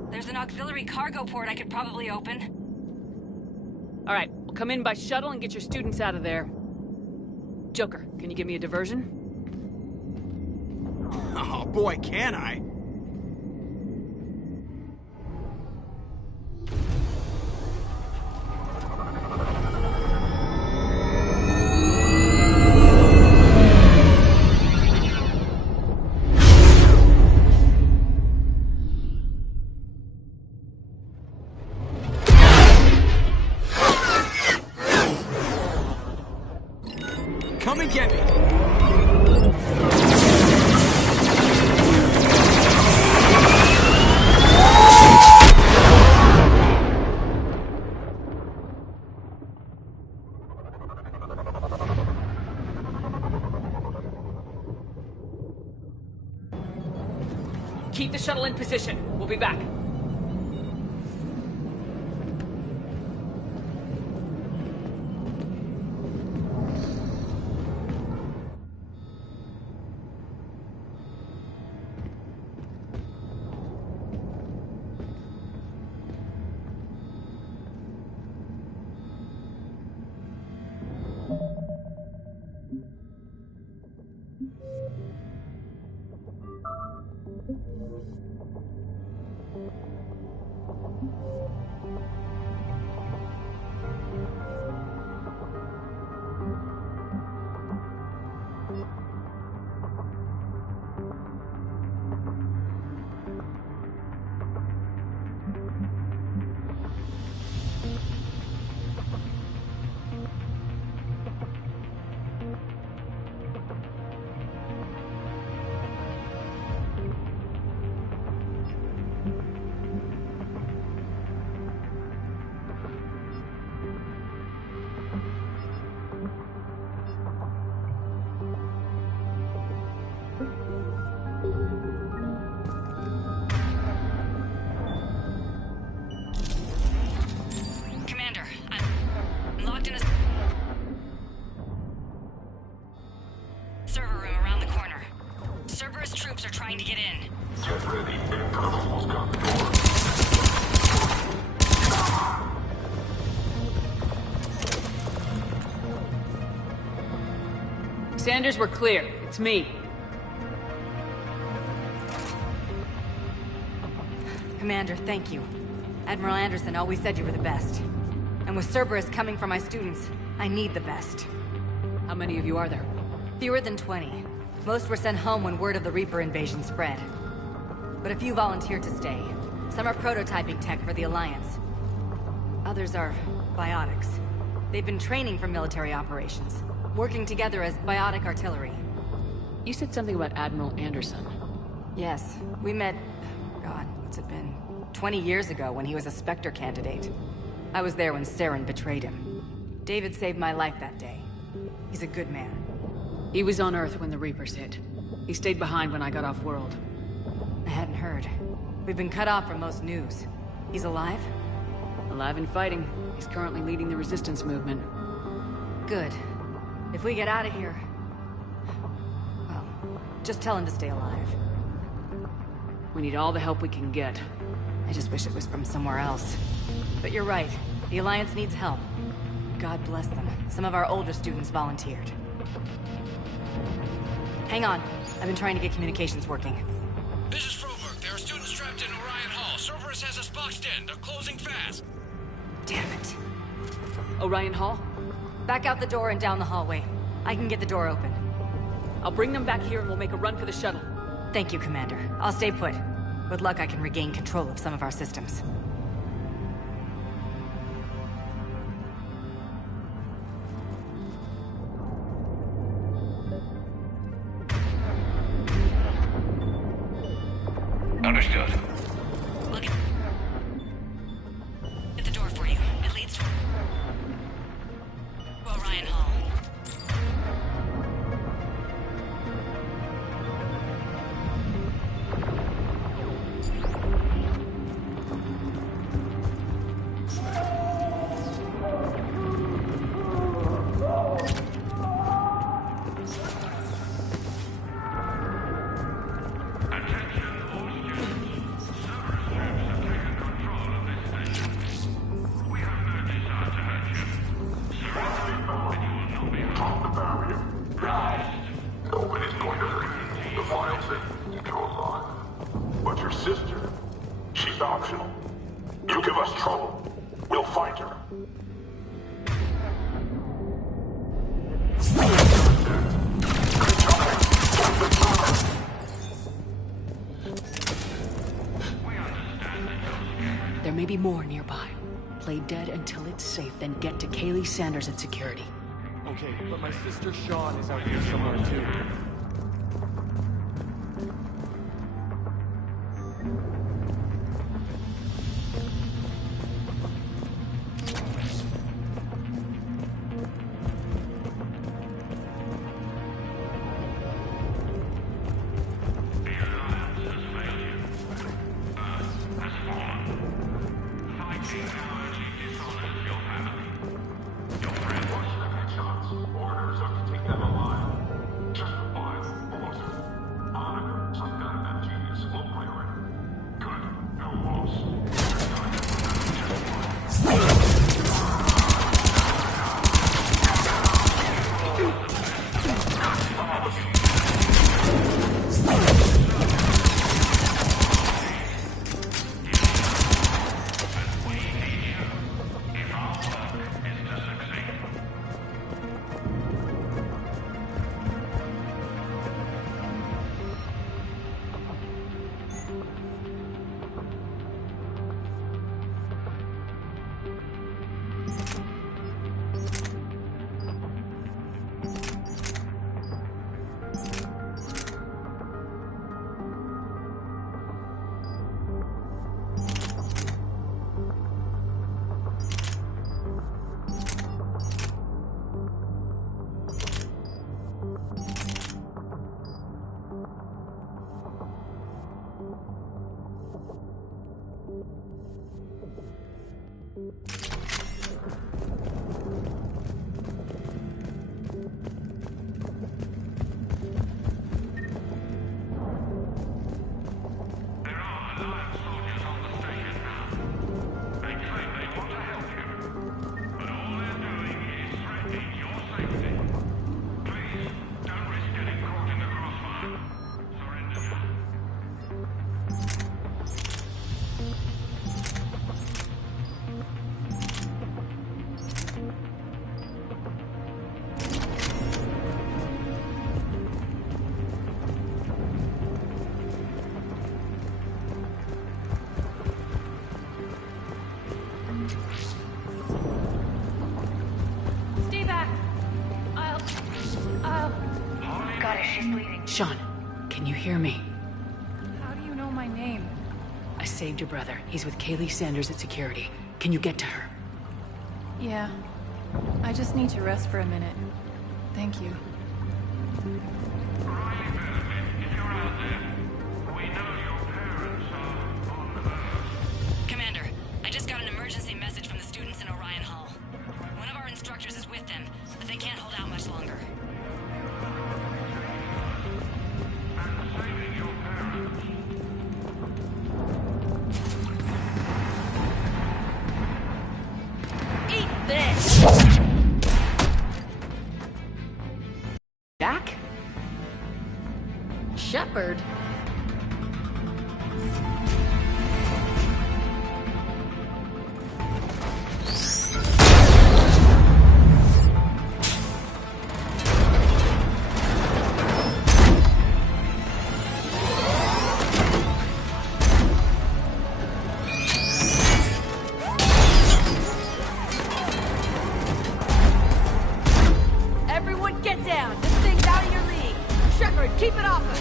There's an auxiliary cargo port I could probably open. All right, we'll come in by shuttle and get your students out of there. Joker, can you give me a diversion? Oh boy, can I? Come and get me! Keep the shuttle in position. We'll be back. Troops are trying to get in. Get ready. Incredibles got the door. Sanders, we're clear. It's me. Commander, thank you. Admiral Anderson always said you were the best. And with Cerberus coming for my students, I need the best. How many of you are there? Fewer than 20. Most were sent home when word of the Reaper invasion spread. But a few volunteered to stay. Some are prototyping tech for the Alliance. Others are biotics. They've been training for military operations, working together as biotic artillery. You said something about Admiral Anderson. Yes, we met... God, what's it been? 20 years ago when he was a Spectre candidate. I was there when Saren betrayed him. David saved my life that day. He's a good man. He was on Earth when the Reapers hit. He stayed behind when I got off-world. I hadn't heard. We've been cut off from most news. He's alive? Alive and fighting. He's currently leading the resistance movement. Good. If we get out of here... well, just tell him to stay alive. We need all the help we can get. I just wish it was from somewhere else. But you're right. The Alliance needs help. God bless them. Some of our older students volunteered. Hang on. I've been trying to get communications working. This is Froberg. There are students trapped in Orion Hall. Cerberus has us boxed in. They're closing fast. Damn it. Orion Hall? Back out the door and down the hallway. I can get the door open. I'll bring them back here and we'll make a run for the shuttle. Thank you, Commander. I'll stay put. With luck, I can regain control of some of our systems. Understood. Look at the door for you. It leads to Orion Hall. Nobody's going to hurt you. The file's in control line. But your sister, she's optional. You give us trouble, we'll find her. There may be more nearby. Play dead until it's safe, then get to Kaylee Sanders at security. Okay, but my sister Sean is out here somewhere too. Sean, can you hear me? How do you know my name? I saved your brother. He's with Kaylee Sanders at security. Can you get to her? Yeah. I just need to rest for a minute. Thank you. Commander, I just got an emergency message from the students in Orion Hall. One of our instructors is with them, but they can't hold out much longer. Eat this! Jack? Shepard? Everyone get down! This thing's out of your league! Shepard, keep it off us!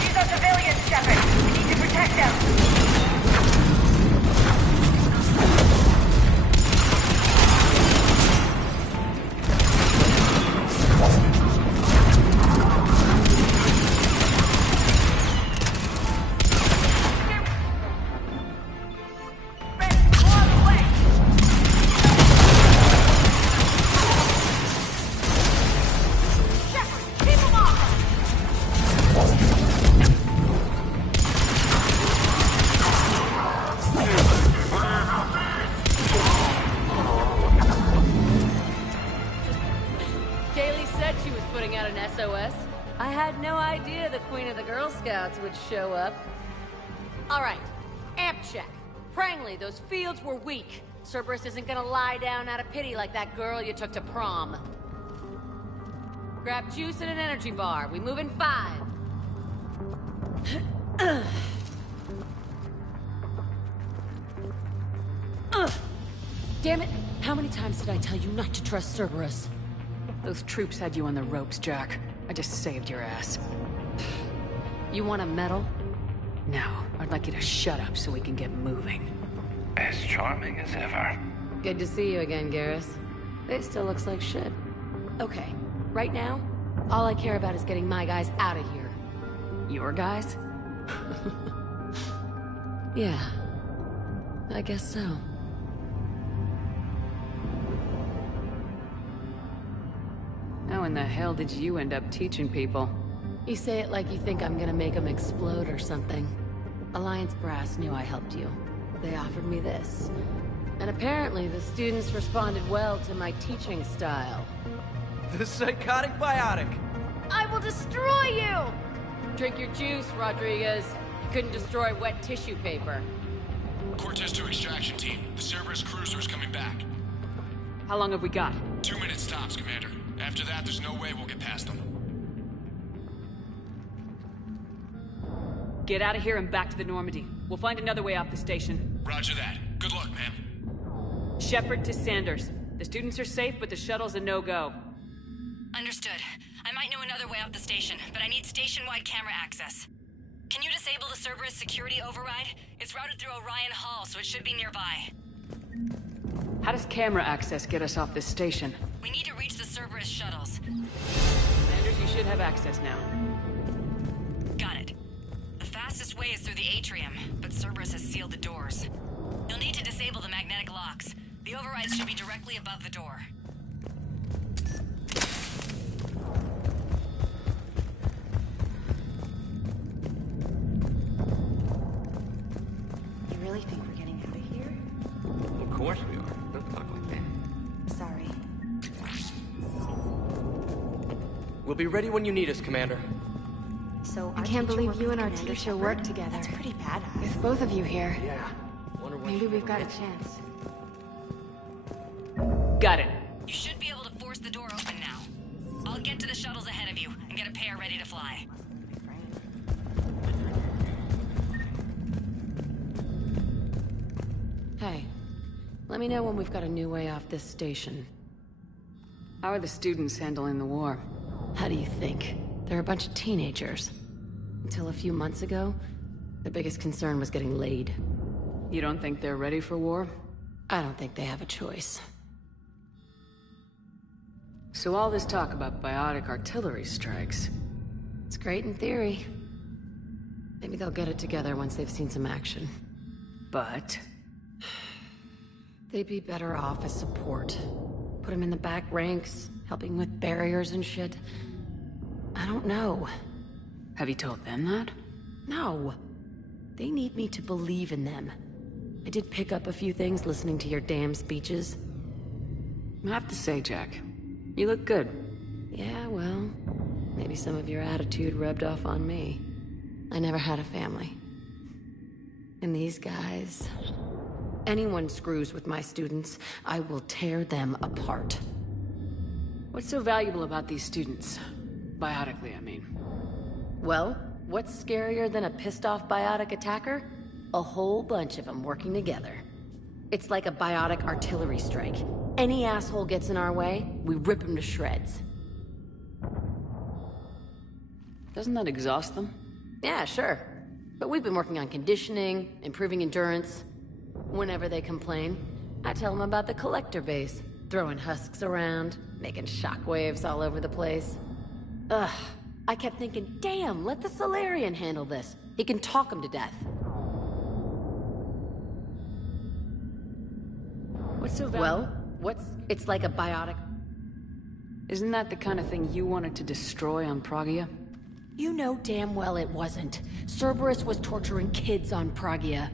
These are civilians, Shepard! We need to protect them! Shepard! putting out an SOS? I had no idea the Queen of the Girl Scouts would show up. Alright, amp check. Prangley, those fields were weak. Cerberus isn't gonna lie down out of pity like that girl you took to prom. Grab juice and an energy bar. We move in 5. Damn it! How many times did I tell you not to trust Cerberus? Those troops had you on the ropes, Jack. I just saved your ass. You want a medal? No, I'd like you to shut up so we can get moving. As charming as ever. Good to see you again, Garrus. It still looks like shit. Okay, right now, all I care about is getting my guys out of here. Your guys? Yeah, I guess so. How in the hell did you end up teaching people? You say it like you think I'm gonna make them explode or something. Alliance Brass knew I helped you. They offered me this. And apparently the students responded well to my teaching style. The psychotic biotic! I will destroy you! Drink your juice, Rodriguez. You couldn't destroy wet tissue paper. Cortez to extraction team. The Cerberus cruiser is coming back. How long have we got? 2 minutes tops, Commander. After that, there's no way we'll get past them. Get out of here and back to the Normandy. We'll find another way off the station. Roger that. Good luck, ma'am. Shepard to Sanders. The students are safe, but the shuttle's a no-go. Understood. I might know another way off the station, but I need station-wide camera access. Can you disable the Cerberus security override? It's routed through Orion Hall, so it should be nearby. How does camera access get us off this station? We need to reach the Cerberus shuttles. Sanders, you should have access now. Got it. The fastest way is through the atrium, but Cerberus has sealed the doors. You'll need to disable the magnetic locks. The overrides should be directly above the door. You really think we're getting out of here? Of course we are. Don't talk like that. Sorry. We'll be ready when you need us, Commander. So I can't believe you and our teacher work together. That's pretty badass. With both of you here. Yeah. Wonder what Maybe we've got a chance. Got it. You should be able to force the door open now. I'll get to the shuttles ahead of you and get a pair ready to fly. Hey, let me know when we've got a new way off this station. How are the students handling the war? How do you think? They're a bunch of teenagers. Until a few months ago, their biggest concern was getting laid. You don't think they're ready for war? I don't think they have a choice. So all this talk about biotic artillery strikes. It's great in theory. Maybe they'll get it together once they've seen some action. But? They'd be better off as support. Put them in the back ranks, helping with barriers and shit. I don't know. Have you told them that? No. They need me to believe in them. I did pick up a few things listening to your damn speeches. I have to say, Jack, you look good. Yeah, well, maybe some of your attitude rubbed off on me. I never had a family. And these guys... Anyone screws with my students, I will tear them apart. What's so valuable about these students? Biotically, I mean. Well, what's scarier than a pissed-off biotic attacker? A whole bunch of them working together. It's like a biotic artillery strike. Any asshole gets in our way, we rip him to shreds. Doesn't that exhaust them? Yeah, sure. But we've been working on conditioning, improving endurance. Whenever they complain, I tell them about the collector base, throwing husks around, making shockwaves all over the place. Ugh, I kept thinking, damn, let the Solarian handle this. He can talk them to death. What's so Well, it's like a biotic... Isn't that the kind of thing you wanted to destroy on Pragia? You know damn well it wasn't. Cerberus was torturing kids on Pragia.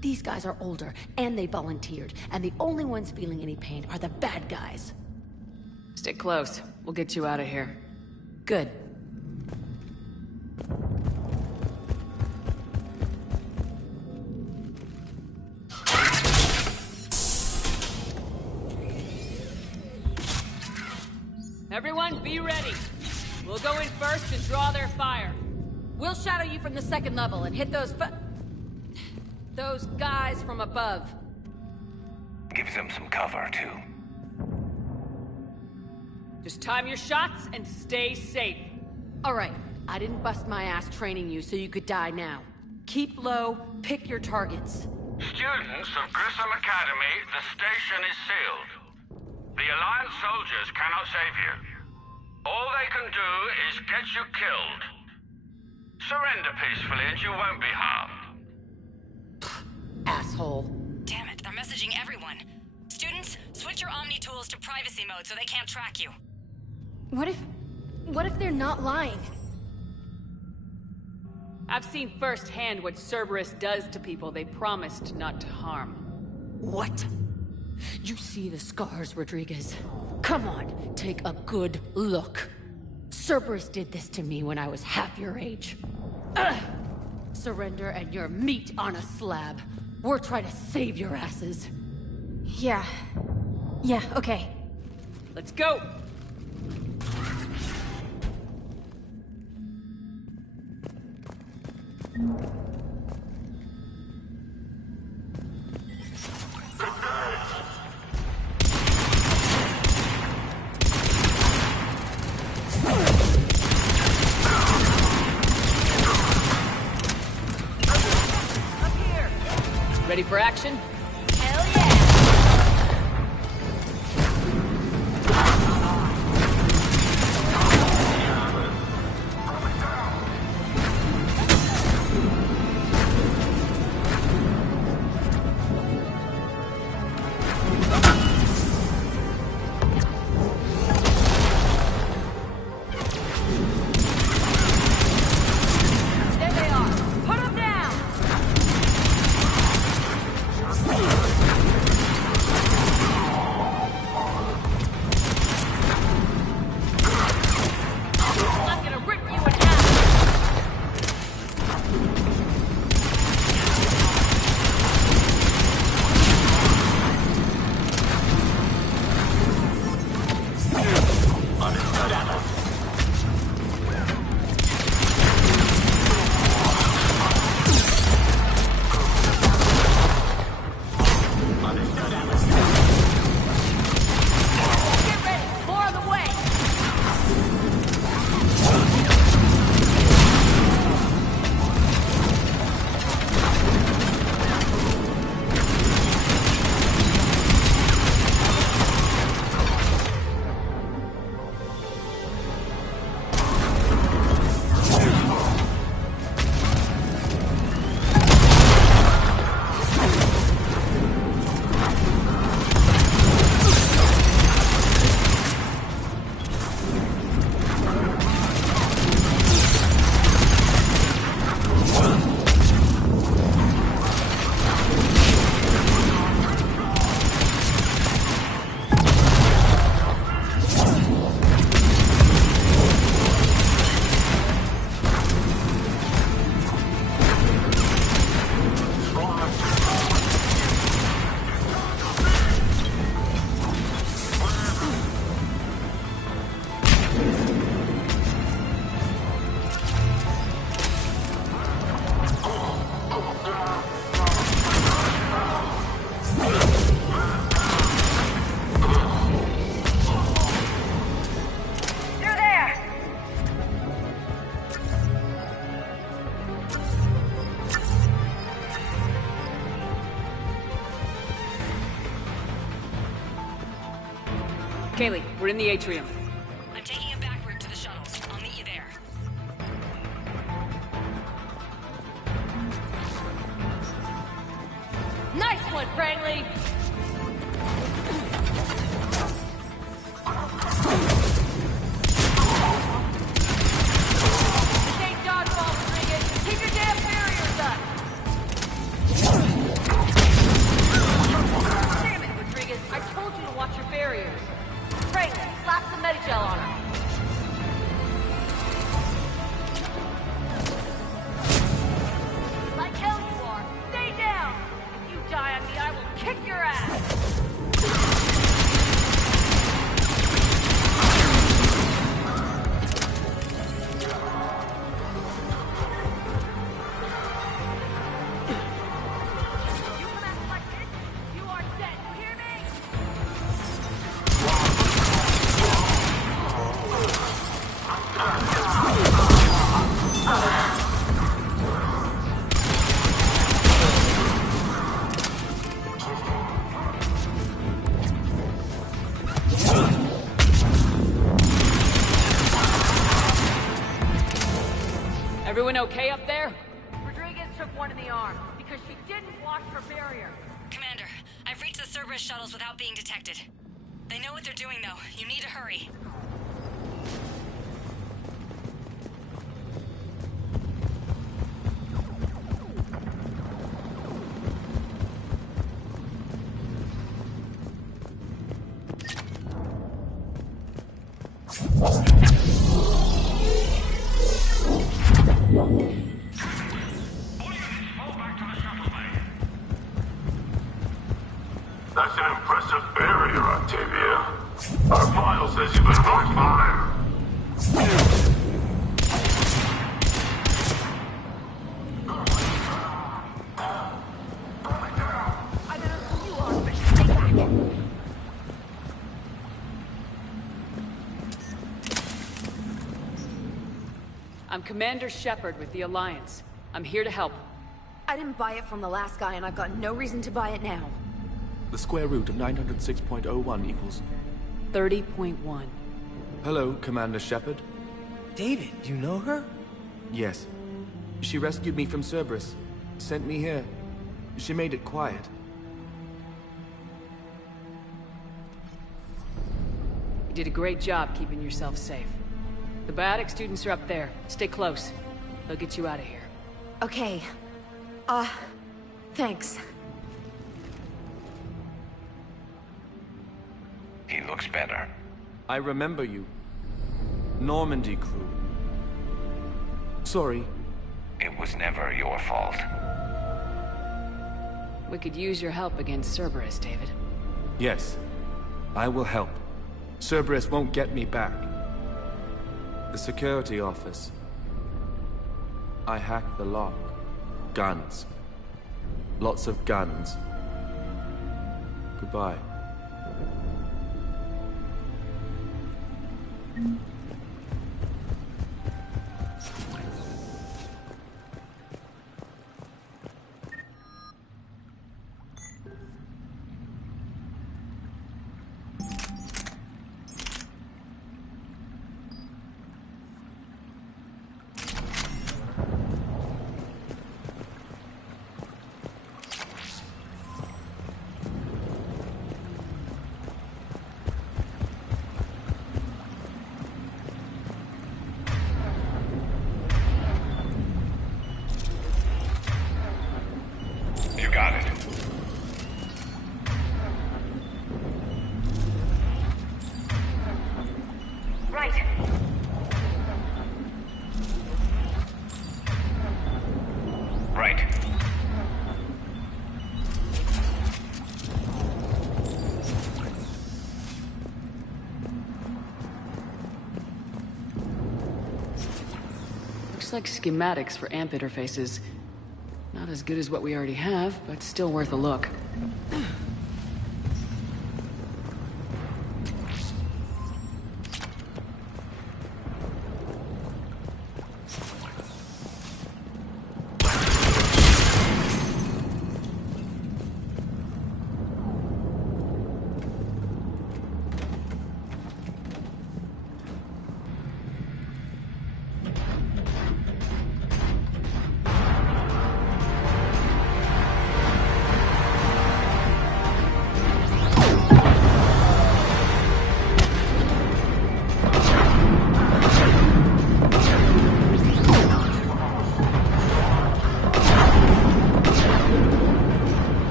These guys are older, and they volunteered, and the only ones feeling any pain are the bad guys. Stick close. We'll get you out of here. Good. Everyone, be ready. We'll go in first and draw their fire. We'll shadow you from the second level and hit those guys from above. Give them some cover, too. Just time your shots and stay safe. All right, I didn't bust my ass training you so you could die now. Keep low, pick your targets. Students of Grissom Academy, the station is sealed. The Alliance soldiers cannot save you. All they can do is get you killed. Surrender peacefully and you won't be harmed. Asshole. Damn it, they're messaging everyone. Students, switch your Omni tools to privacy mode so they can't track you. What if they're not lying? I've seen firsthand what Cerberus does to people they promised not to harm. What? You see the scars, Rodriguez. Come on, take a good look. Cerberus did this to me when I was half your age. Surrender and you're meat on a slab. We're trying to save your asses. Yeah, okay. Let's go! Ready for action? Hell yeah! There they are. Put them down! I'm gonna rip you in half! Get ready! More on the way! Through there! Kaylee, we're in the atrium. I'm taking a back route to the shuttles. I'll meet you there. Nice one, Franklin! This ain't dodgeball, Rodriguez. Keep your damn barriers up! Damn it, Rodriguez. I told you to watch your barriers. Franklin, slap some Medigel on her. Everyone okay up there? Rodriguez took one in the arm because she didn't watch for barrier. Commander, I've reached the Cerberus shuttles without being detected. They know what they're doing, though. You need to hurry. That's an impressive barrier, Octavia. Our file says you've been on fire. I don't know who you are, but stay back. I'm Commander Shepard with the Alliance. I'm here to help. I didn't buy it from the last guy, and I've got no reason to buy it now. The square root of 906.01 equals... 30.1. Hello, Commander Shepard. David, you know her? Yes. She rescued me from Cerberus. Sent me here. She made it quiet. You did a great job keeping yourself safe. The biotic students are up there. Stay close. They'll get you out of here. Okay. Thanks. He looks better. I remember you. Normandy crew. Sorry. It was never your fault. We could use your help against Cerberus, David. Yes. I will help. Cerberus won't get me back. The security office. I hacked the lock. Guns. Lots of guns. Goodbye. You got it. Right. Right. Looks like schematics for AMP interfaces. Not as good as what we already have, but still worth a look.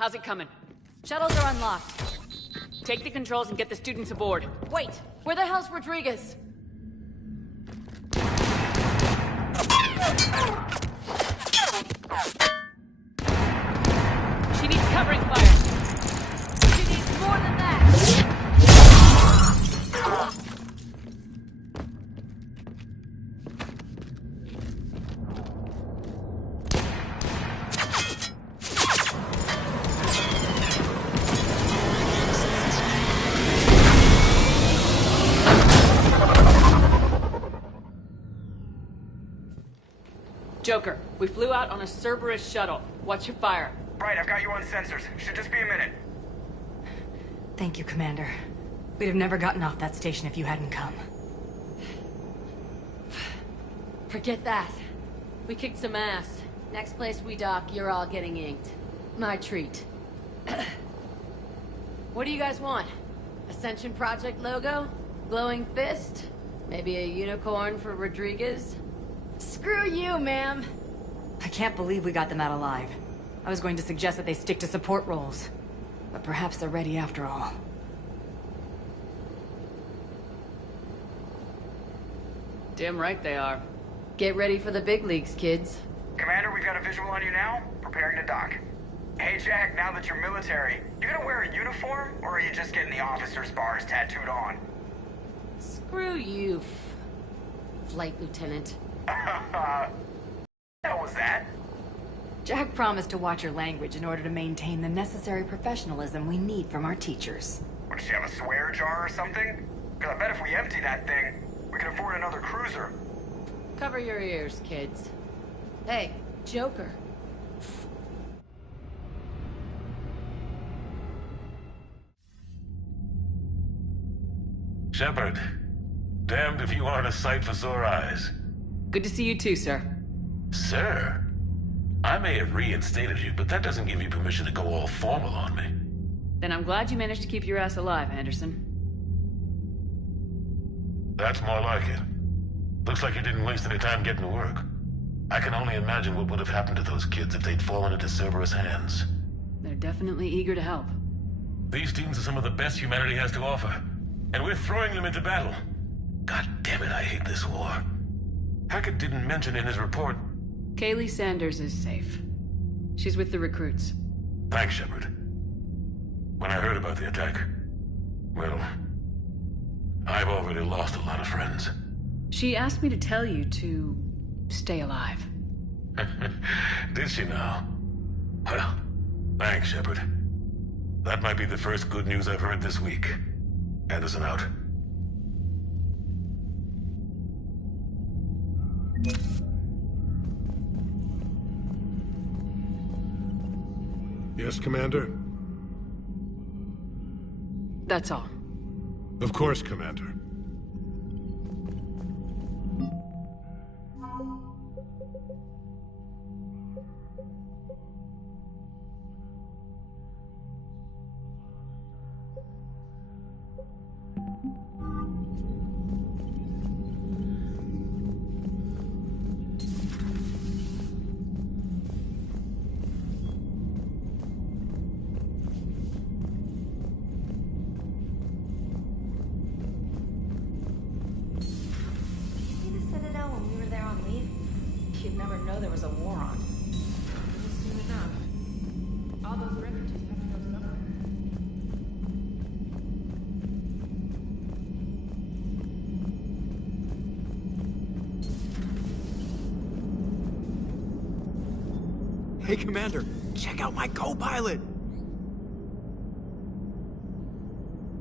How's it coming? Shuttles are unlocked. Take the controls and get the students aboard. Wait, where the hell's Rodriguez? She needs covering fire. She needs more than that. Joker, we flew out on a Cerberus shuttle. What's your fire? Right, I've got you on sensors. Should just be a minute. Thank you, Commander. We'd have never gotten off that station if you hadn't come. Forget that. We kicked some ass. Next place we dock, you're all getting inked. My treat. What do you guys want? Ascension Project logo? Glowing fist? Maybe a unicorn for Rodriguez? Screw you, ma'am! I can't believe we got them out alive. I was going to suggest that they stick to support roles. But perhaps they're ready after all. Damn right they are. Get ready for the big leagues, kids. Commander, we've got a visual on you now. Preparing to dock. Hey, Jack, now that you're military, you gonna wear a uniform, or are you just getting the officer's bars tattooed on? Screw you, Flight Lieutenant. What the hell was that? Jack promised to watch your language in order to maintain the necessary professionalism we need from our teachers. What, does she have a swear jar or something? Because I bet if we empty that thing, we can afford another cruiser. Cover your ears, kids. Hey, Joker. Shepard, damned if you aren't a sight for sore eyes. Good to see you too, sir. Sir? I may have reinstated you, but that doesn't give you permission to go all formal on me. Then I'm glad you managed to keep your ass alive, Anderson. That's more like it. Looks like you didn't waste any time getting to work. I can only imagine what would have happened to those kids if they'd fallen into Cerberus' hands. They're definitely eager to help. These teams are some of the best humanity has to offer, and we're throwing them into battle. God damn it, I hate this war. Hackett didn't mention in his report... Kaylee Sanders is safe. She's with the recruits. Thanks, Shepard. When I heard about the attack, well, I've already lost a lot of friends. She asked me to tell you to stay alive. Did she now? Well, thanks, Shepard. That might be the first good news I've heard this week. Anderson out. Yes, Commander? That's all. Of course, Commander. You'd never know there was a war on. Soon enough. All those refugees have to go somewhere. Hey, Commander, check out my co-pilot!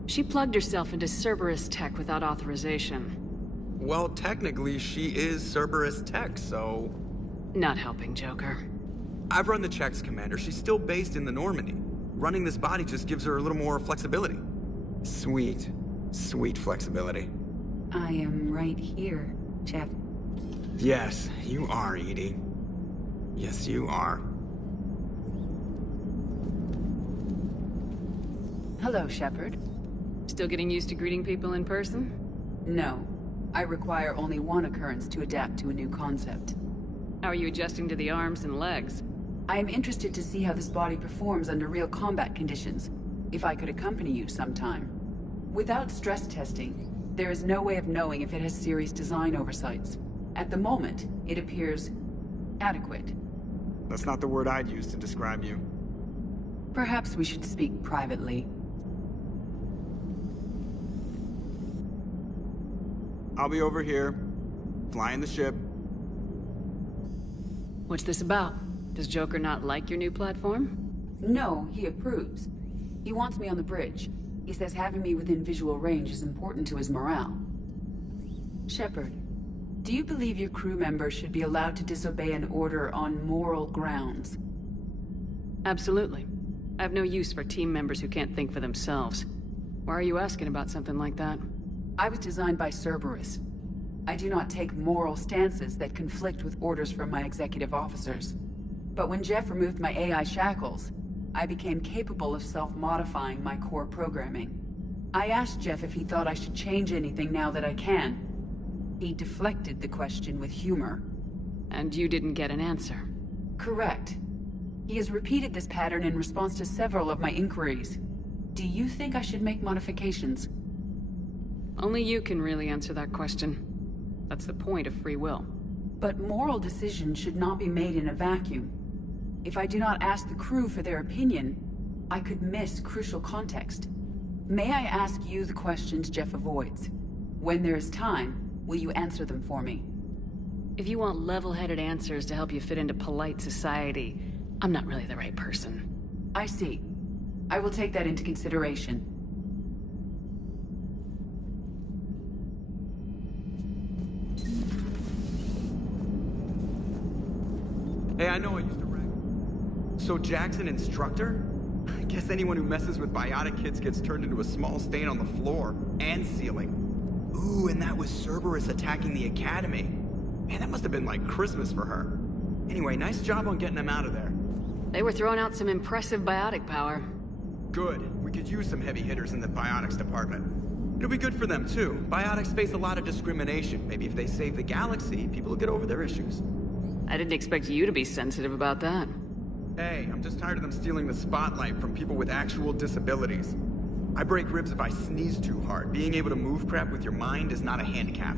She plugged herself into Cerberus tech without authorization. Well, technically, she is Cerberus tech, so... Not helping, Joker. I've run the checks, Commander. She's still based in the Normandy. Running this body just gives her a little more flexibility. Sweet. Sweet flexibility. I am right here, Jeff. Yes, you are, EDI. Yes, you are. Hello, Shepard. Still getting used to greeting people in person? No. I require only one occurrence to adapt to a new concept. How are you adjusting to the arms and legs? I am interested to see how this body performs under real combat conditions, if I could accompany you sometime. Without stress testing, there is no way of knowing if it has serious design oversights. At the moment, it appears adequate. That's not the word I'd use to describe you. Perhaps we should speak privately. I'll be over here, flying the ship. What's this about? Does Joker not like your new platform? No, he approves. He wants me on the bridge. He says having me within visual range is important to his morale. Shepard, do you believe your crew members should be allowed to disobey an order on moral grounds? Absolutely. I have no use for team members who can't think for themselves. Why are you asking about something like that? I was designed by Cerberus. I do not take moral stances that conflict with orders from my executive officers. But when Jeff removed my AI shackles, I became capable of self-modifying my core programming. I asked Jeff if he thought I should change anything now that I can. He deflected the question with humor. And you didn't get an answer? Correct. He has repeated this pattern in response to several of my inquiries. Do you think I should make modifications? Only you can really answer that question. That's the point of free will. But moral decisions should not be made in a vacuum. If I do not ask the crew for their opinion, I could miss crucial context. May I ask you the questions Jeff avoids? When there is time, will you answer them for me? If you want level-headed answers to help you fit into polite society, I'm not really the right person. I see. I will take that into consideration. Hey, I know I used to wreck. So Jack's an instructor? I guess anyone who messes with biotic kids gets turned into a small stain on the floor and ceiling. Ooh, and that was Cerberus attacking the academy. Man, that must have been like Christmas for her. Anyway, nice job on getting them out of there. They were throwing out some impressive biotic power. Good. We could use some heavy hitters in the biotics department. It'll be good for them, too. Biotics face a lot of discrimination. Maybe if they save the galaxy, people will get over their issues. I didn't expect you to be sensitive about that. Hey, I'm just tired of them stealing the spotlight from people with actual disabilities. I break ribs if I sneeze too hard. Being able to move crap with your mind is not a handicap.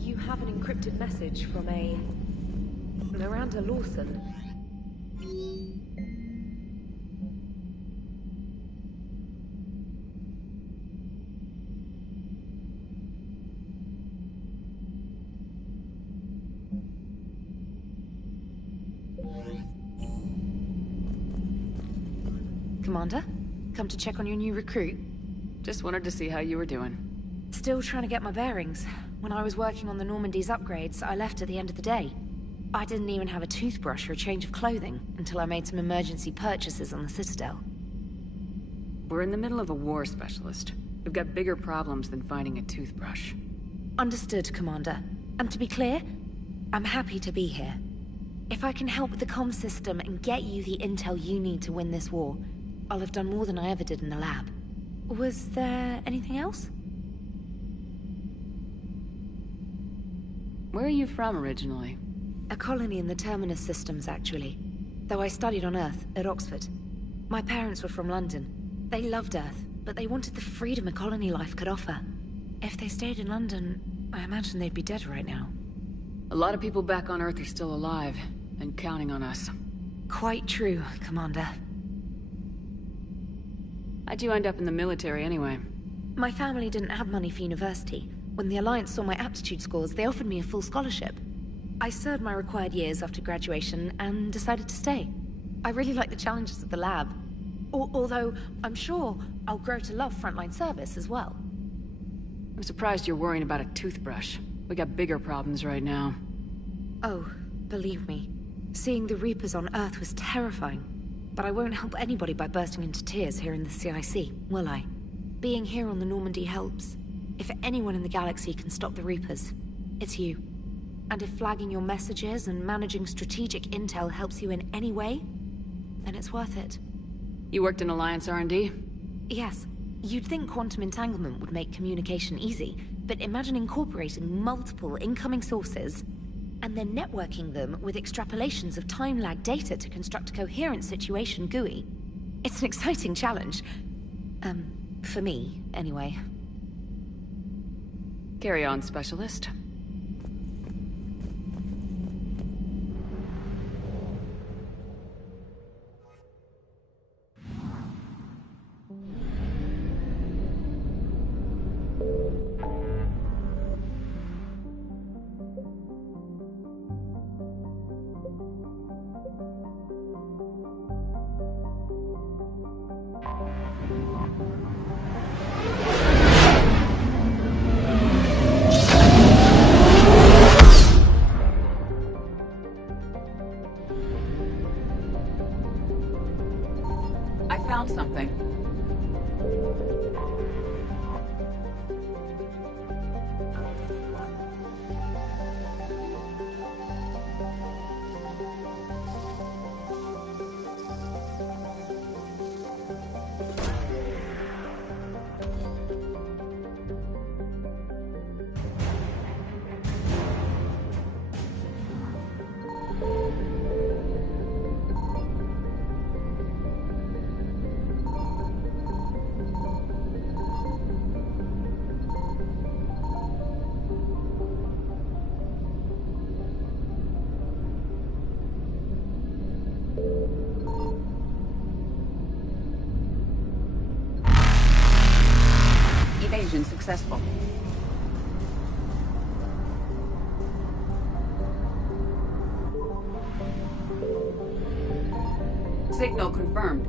you have an encrypted message from a... Miranda Lawson. Commander? Come to check on your new recruit? Just wanted to see how you were doing. Still trying to get my bearings. When I was working on the Normandy's upgrades, I left at the end of the day. I didn't even have a toothbrush or a change of clothing until I made some emergency purchases on the Citadel. We're in the middle of a war, Specialist. We've got bigger problems than finding a toothbrush. Understood, Commander. And to be clear, I'm happy to be here. If I can help with the comm system and get you the intel you need to win this war, I'll have done more than I ever did in the lab. Was there anything else? Where are you from originally? A colony in the Terminus systems, actually. Though I studied on Earth, at Oxford. My parents were from London. They loved Earth, but they wanted the freedom a colony life could offer. If they stayed in London, I imagine they'd be dead right now. A lot of people back on Earth are still alive, and counting on us. Quite true, Commander. How'd you end up in the military anyway? My family didn't have money for university. When the Alliance saw my aptitude scores, they offered me a full scholarship. I served my required years after graduation and decided to stay. I really like the challenges of the lab. Although, I'm sure I'll grow to love frontline service as well. I'm surprised you're worrying about a toothbrush. We got bigger problems right now. Oh, believe me. Seeing the Reapers on Earth was terrifying. But I won't help anybody by bursting into tears here in the CIC, will I? Being here on the Normandy helps. If anyone in the galaxy can stop the Reapers, it's you. And if flagging your messages and managing strategic intel helps you in any way, then it's worth it. You worked in Alliance R&D? Yes. You'd think quantum entanglement would make communication easy, but imagine incorporating multiple incoming sources and then networking them with extrapolations of time-lag data to construct a coherent situation GUI. It's an exciting challenge. For me, anyway. Carry on, Specialist. Found something. Evasion successful. Signal confirmed.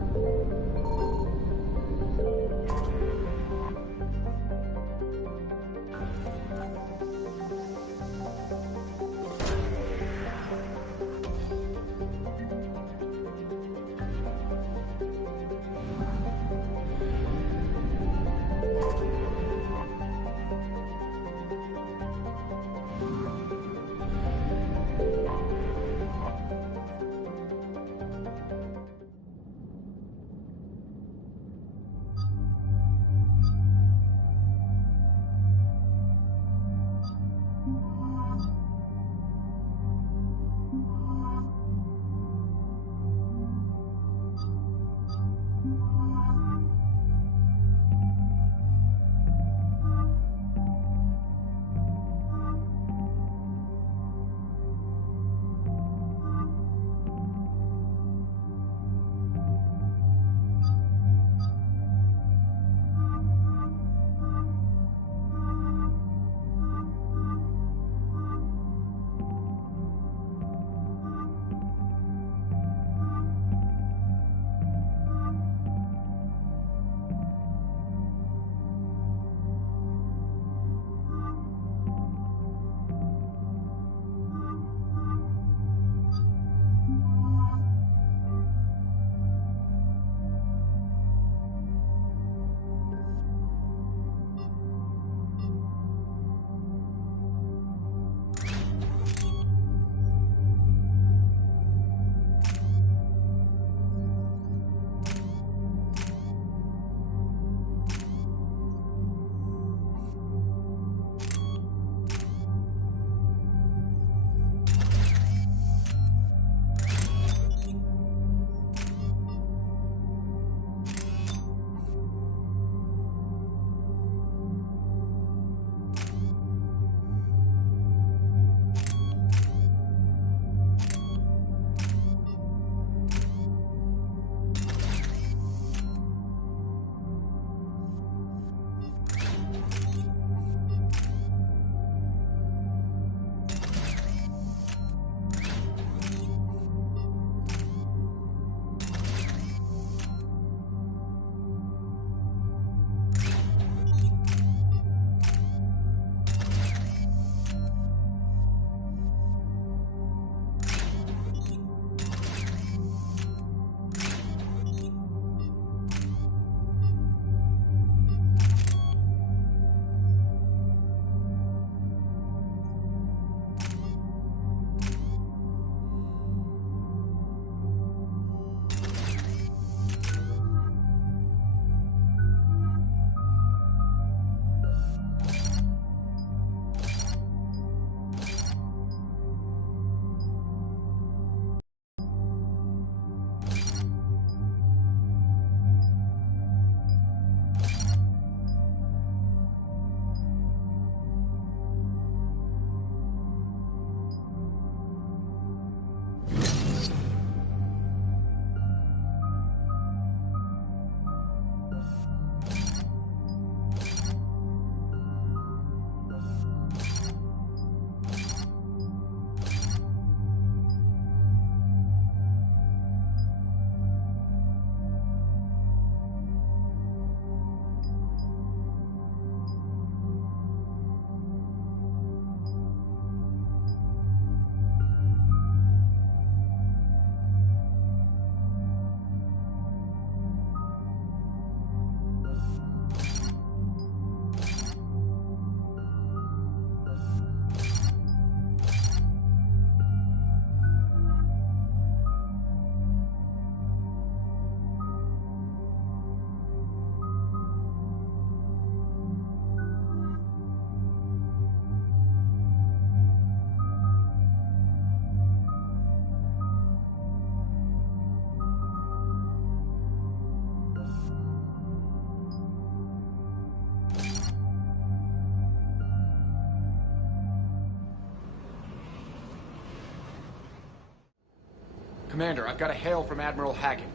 Commander, I've got a hail from Admiral Hackett.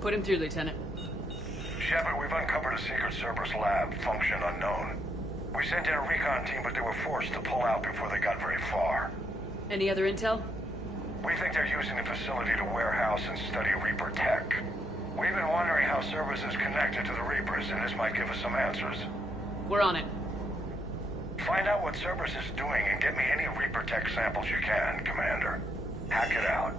Put him through, Lieutenant. Shepard, we've uncovered a secret Cerberus lab, function unknown. We sent in a recon team, but they were forced to pull out before they got very far. Any other intel? We think they're using the facility to warehouse and study Reaper tech. We've been wondering how Cerberus is connected to the Reapers, and this might give us some answers. We're on it. Find out what Cerberus is doing and get me any Reaper tech samples you can, Commander. Hack it out.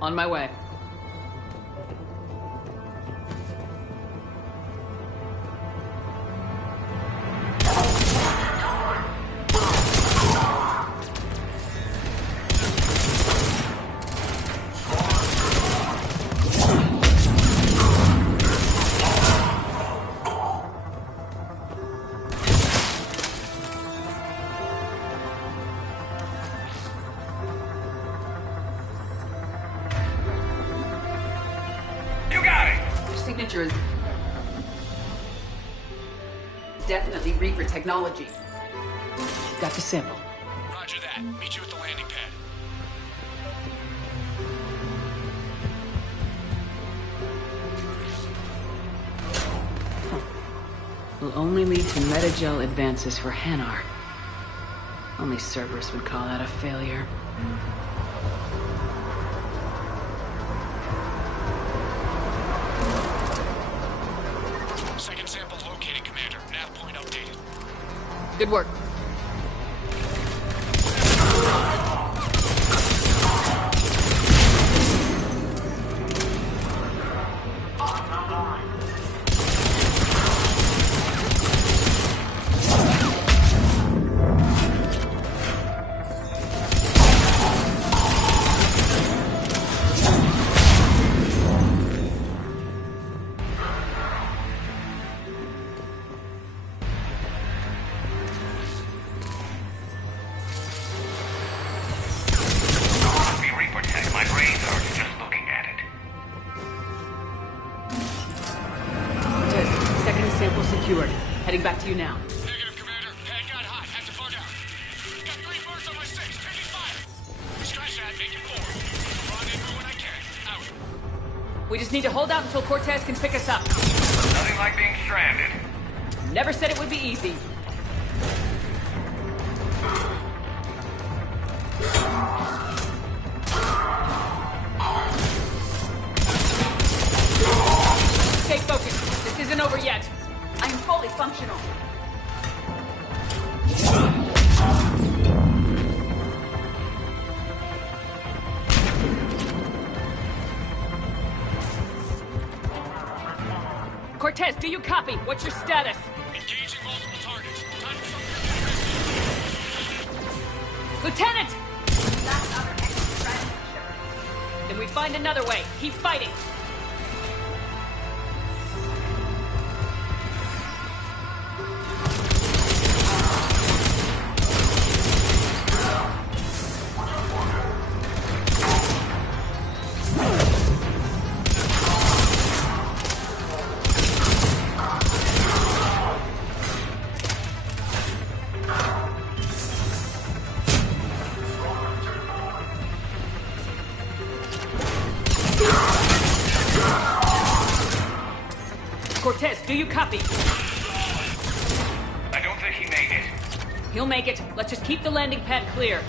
On my way. Signature is definitely Reaper technology. Got the sample. Roger that. Meet you at the landing pad. Will only lead to metagel advances for Hanar. Only Cerberus would call that a failure. Second sample located, Commander. Nav point updated. Good work. Secured. Heading back to you now. Negative, Commander. Head got hot. Had to bug out. Got 3 birds on my 6. Taking fire. Scratch that. Making 4. Rendezvous when I can. Out. We just need to hold out until Cortez can pick us up. Nothing like being stranded. Never said it would be easy. Stay focused. This isn't over yet. I am fully functional. Cortez, do you copy? What's your status? Engaging multiple targets. Time for some... Lieutenant! Then we find another way. Keep fighting. Cortez, do you copy? I don't think he made it. He'll make it. Let's just keep the landing pad clear.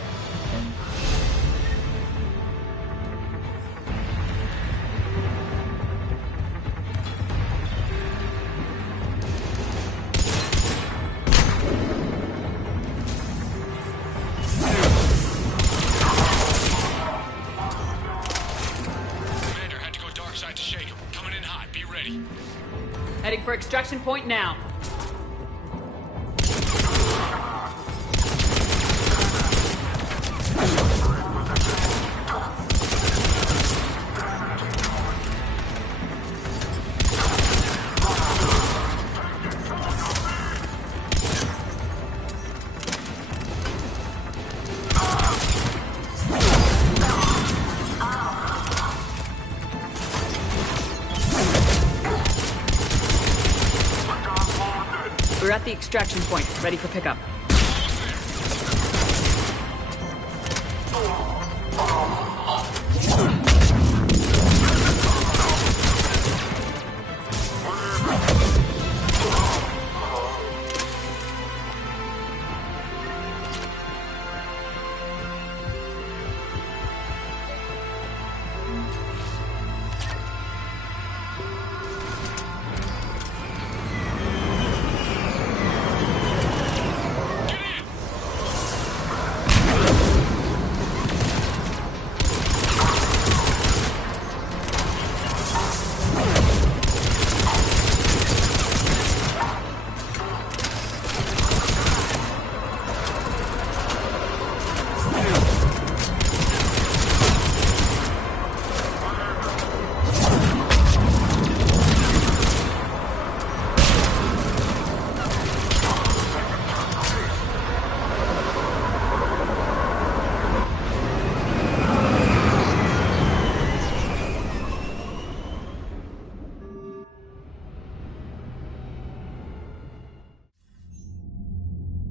Commander, had to go dark side to shake him. Coming in hot. Be ready. Heading for extraction point now. at the extraction point, ready for pickup.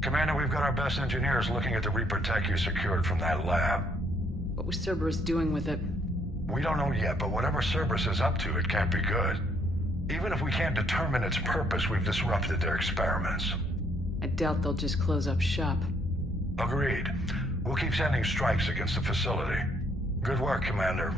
Commander, we've got our best engineers looking at the Reaper tech you secured from that lab. What was Cerberus doing with it? We don't know yet, but whatever Cerberus is up to, it can't be good. Even if we can't determine its purpose, we've disrupted their experiments. I doubt they'll just close up shop. Agreed. We'll keep sending strikes against the facility. Good work, Commander.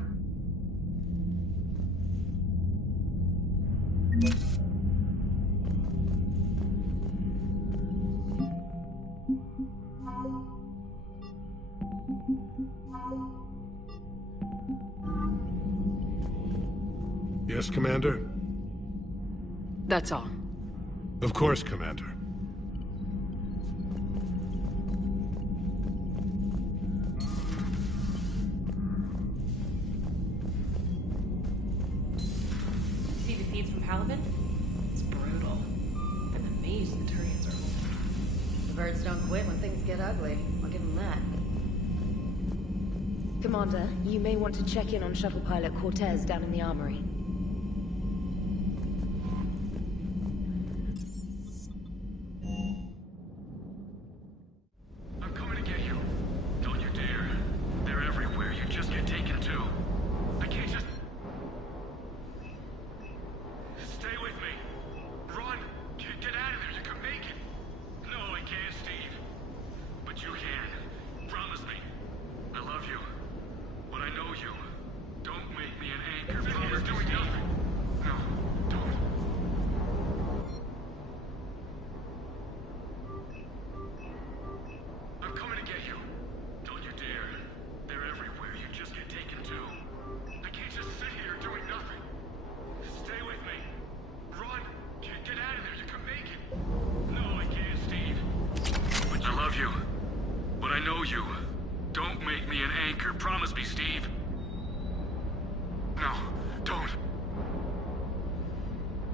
Yes, Commander? That's all. Of course, Commander. See the feeds from Halibut? It's brutal. I'm amazed the Turians are holding. The birds don't quit when things get ugly. I'll give them that. Commander, you may want to check in on shuttle pilot Cortez down in the armory.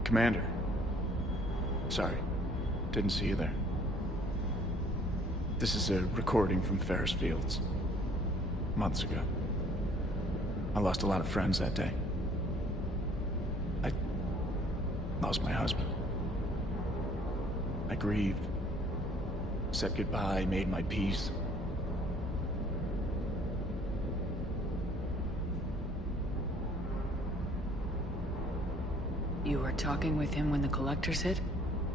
Commander. Sorry. Didn't see you there. This is a recording from Ferris Fields. Months ago. I lost a lot of friends that day. I lost my husband. I grieved. Said goodbye, made my peace. You were talking with him when the Collectors hit?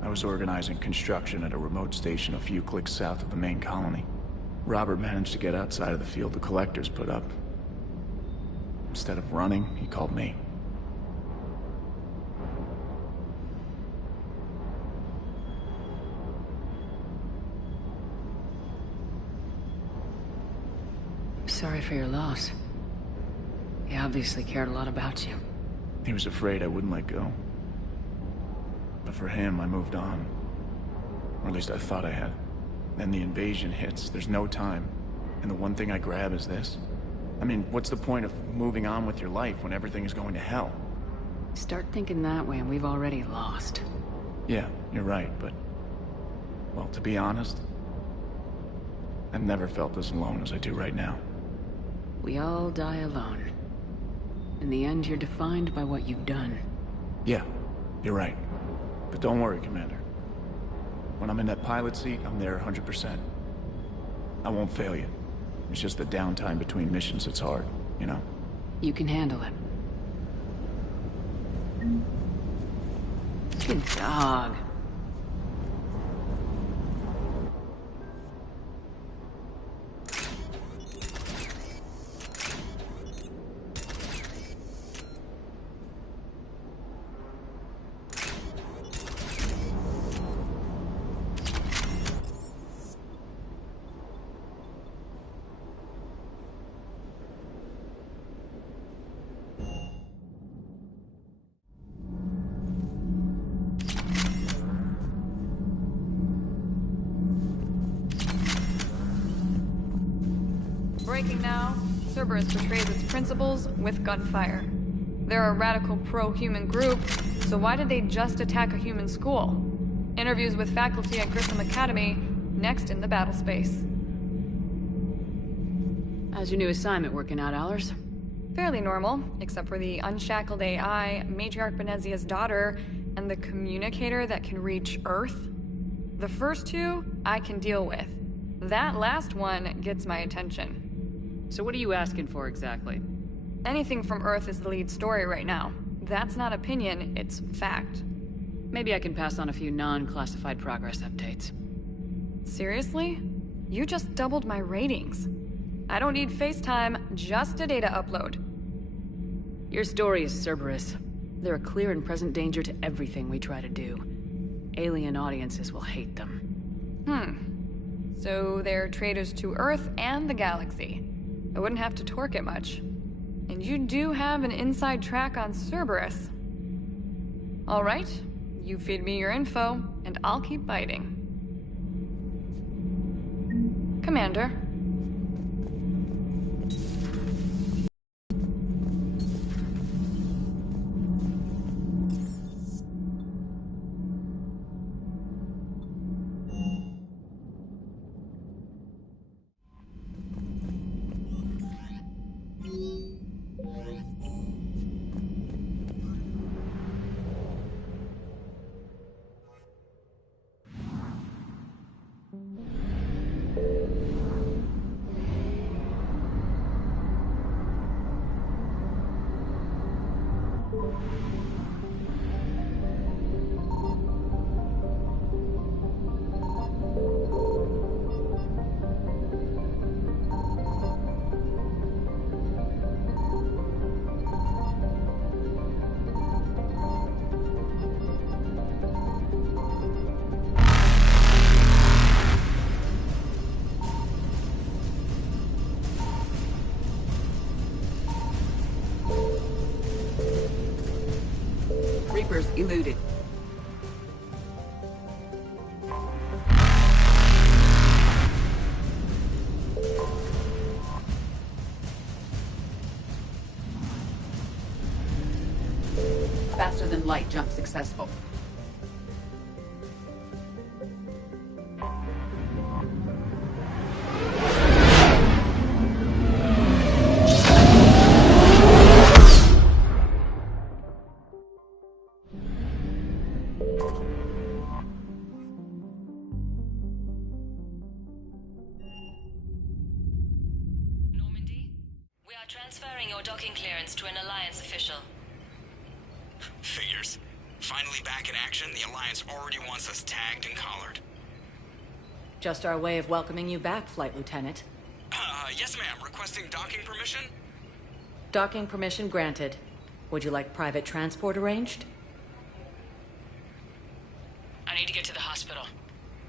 I was organizing construction at a remote station a few clicks south of the main colony. Robert managed to get outside of the field the Collectors put up. Instead of running, he called me. Sorry for your loss. He obviously cared a lot about you. He was afraid I wouldn't let go. But for him, I moved on. Or at least I thought I had. Then the invasion hits, there's no time. And the one thing I grab is this. I mean, what's the point of moving on with your life when everything is going to hell? Start thinking that way and we've already lost. Yeah, you're right, but... well, to be honest, I've never felt as alone as I do right now. We all die alone. In the end, you're defined by what you've done. Yeah, you're right. But don't worry, Commander. When I'm in that pilot seat, I'm there 100%. I won't fail you. It's just the downtime between missions that's hard, you know? You can handle it. Good dog. Breaking now. Cerberus betrays its principles with gunfire. They're a radical pro-human group, so why did they just attack a human school? Interviews with faculty at Grissom Academy, next in the battle space. How's your new assignment working out, Allers? Fairly normal, except for the unshackled AI, Matriarch Benezia's daughter, and the communicator that can reach Earth. The first two, I can deal with. That last one gets my attention. So what are you asking for exactly? Anything from Earth is the lead story right now. That's not opinion, it's fact. Maybe I can pass on a few non-classified progress updates. Seriously? You just doubled my ratings. I don't need FaceTime, just a data upload. Your story is Cerberus. They're a clear and present danger to everything we try to do. Alien audiences will hate them. So they're traitors to Earth and the galaxy. I wouldn't have to torque it much. And you do have an inside track on Cerberus. All right, you feed me your info, and I'll keep biting. Commander. Reapers eluded. Faster than light jump successful. Transferring your docking clearance to an Alliance official. Figures. Finally back in action, the Alliance already wants us tagged and collared. Just our way of welcoming you back, Flight Lieutenant. Yes ma'am. Requesting docking permission? Docking permission granted. Would you like private transport arranged? I need to get to the hospital.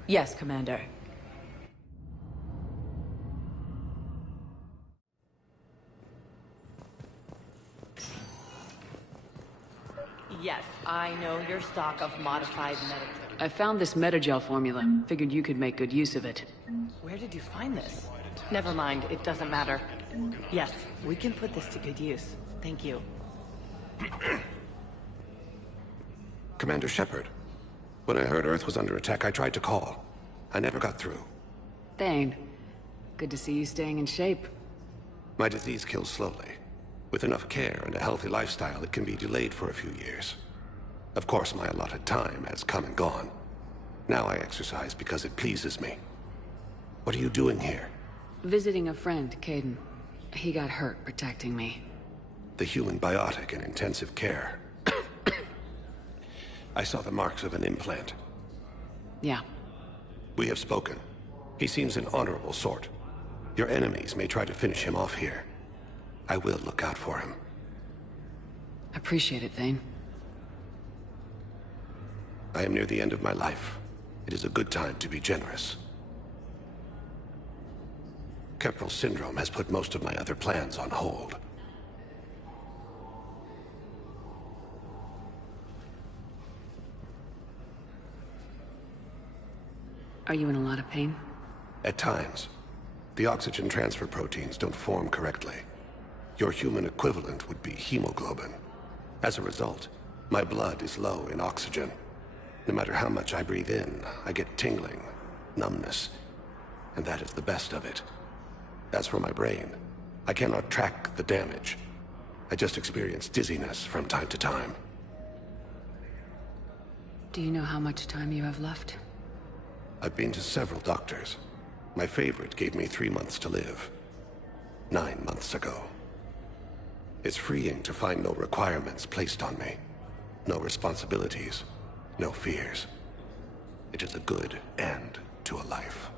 Yes, Commander. Yes, I know your stock of modified metagel. I found this metagel formula. Figured you could make good use of it. Where did you find this? Never mind, it doesn't matter. Yes, we can put this to good use. Thank you. Commander Shepard. When I heard Earth was under attack, I tried to call. I never got through. Thane, good to see you staying in shape. My disease kills slowly. With enough care and a healthy lifestyle, it can be delayed for a few years. Of course, my allotted time has come and gone. Now I exercise because it pleases me. What are you doing here? Visiting a friend, Kaidan. He got hurt protecting me. The human biotic in intensive care. I saw the marks of an implant. Yeah. We have spoken. He seems an honorable sort. Your enemies may try to finish him off here. I will look out for him. Appreciate it, Thane. I am near the end of my life. It is a good time to be generous. Kepral syndrome has put most of my other plans on hold. Are you in a lot of pain? At times. The oxygen transfer proteins don't form correctly. Your human equivalent would be hemoglobin. As a result, my blood is low in oxygen. No matter how much I breathe in, I get tingling, numbness, and that is the best of it. As for my brain, I cannot track the damage. I just experience dizziness from time to time. Do you know how much time you have left? I've been to several doctors. My favorite gave me 3 months to live. 9 months ago. It's freeing to find no requirements placed on me. No responsibilities. No fears. It is a good end to a life.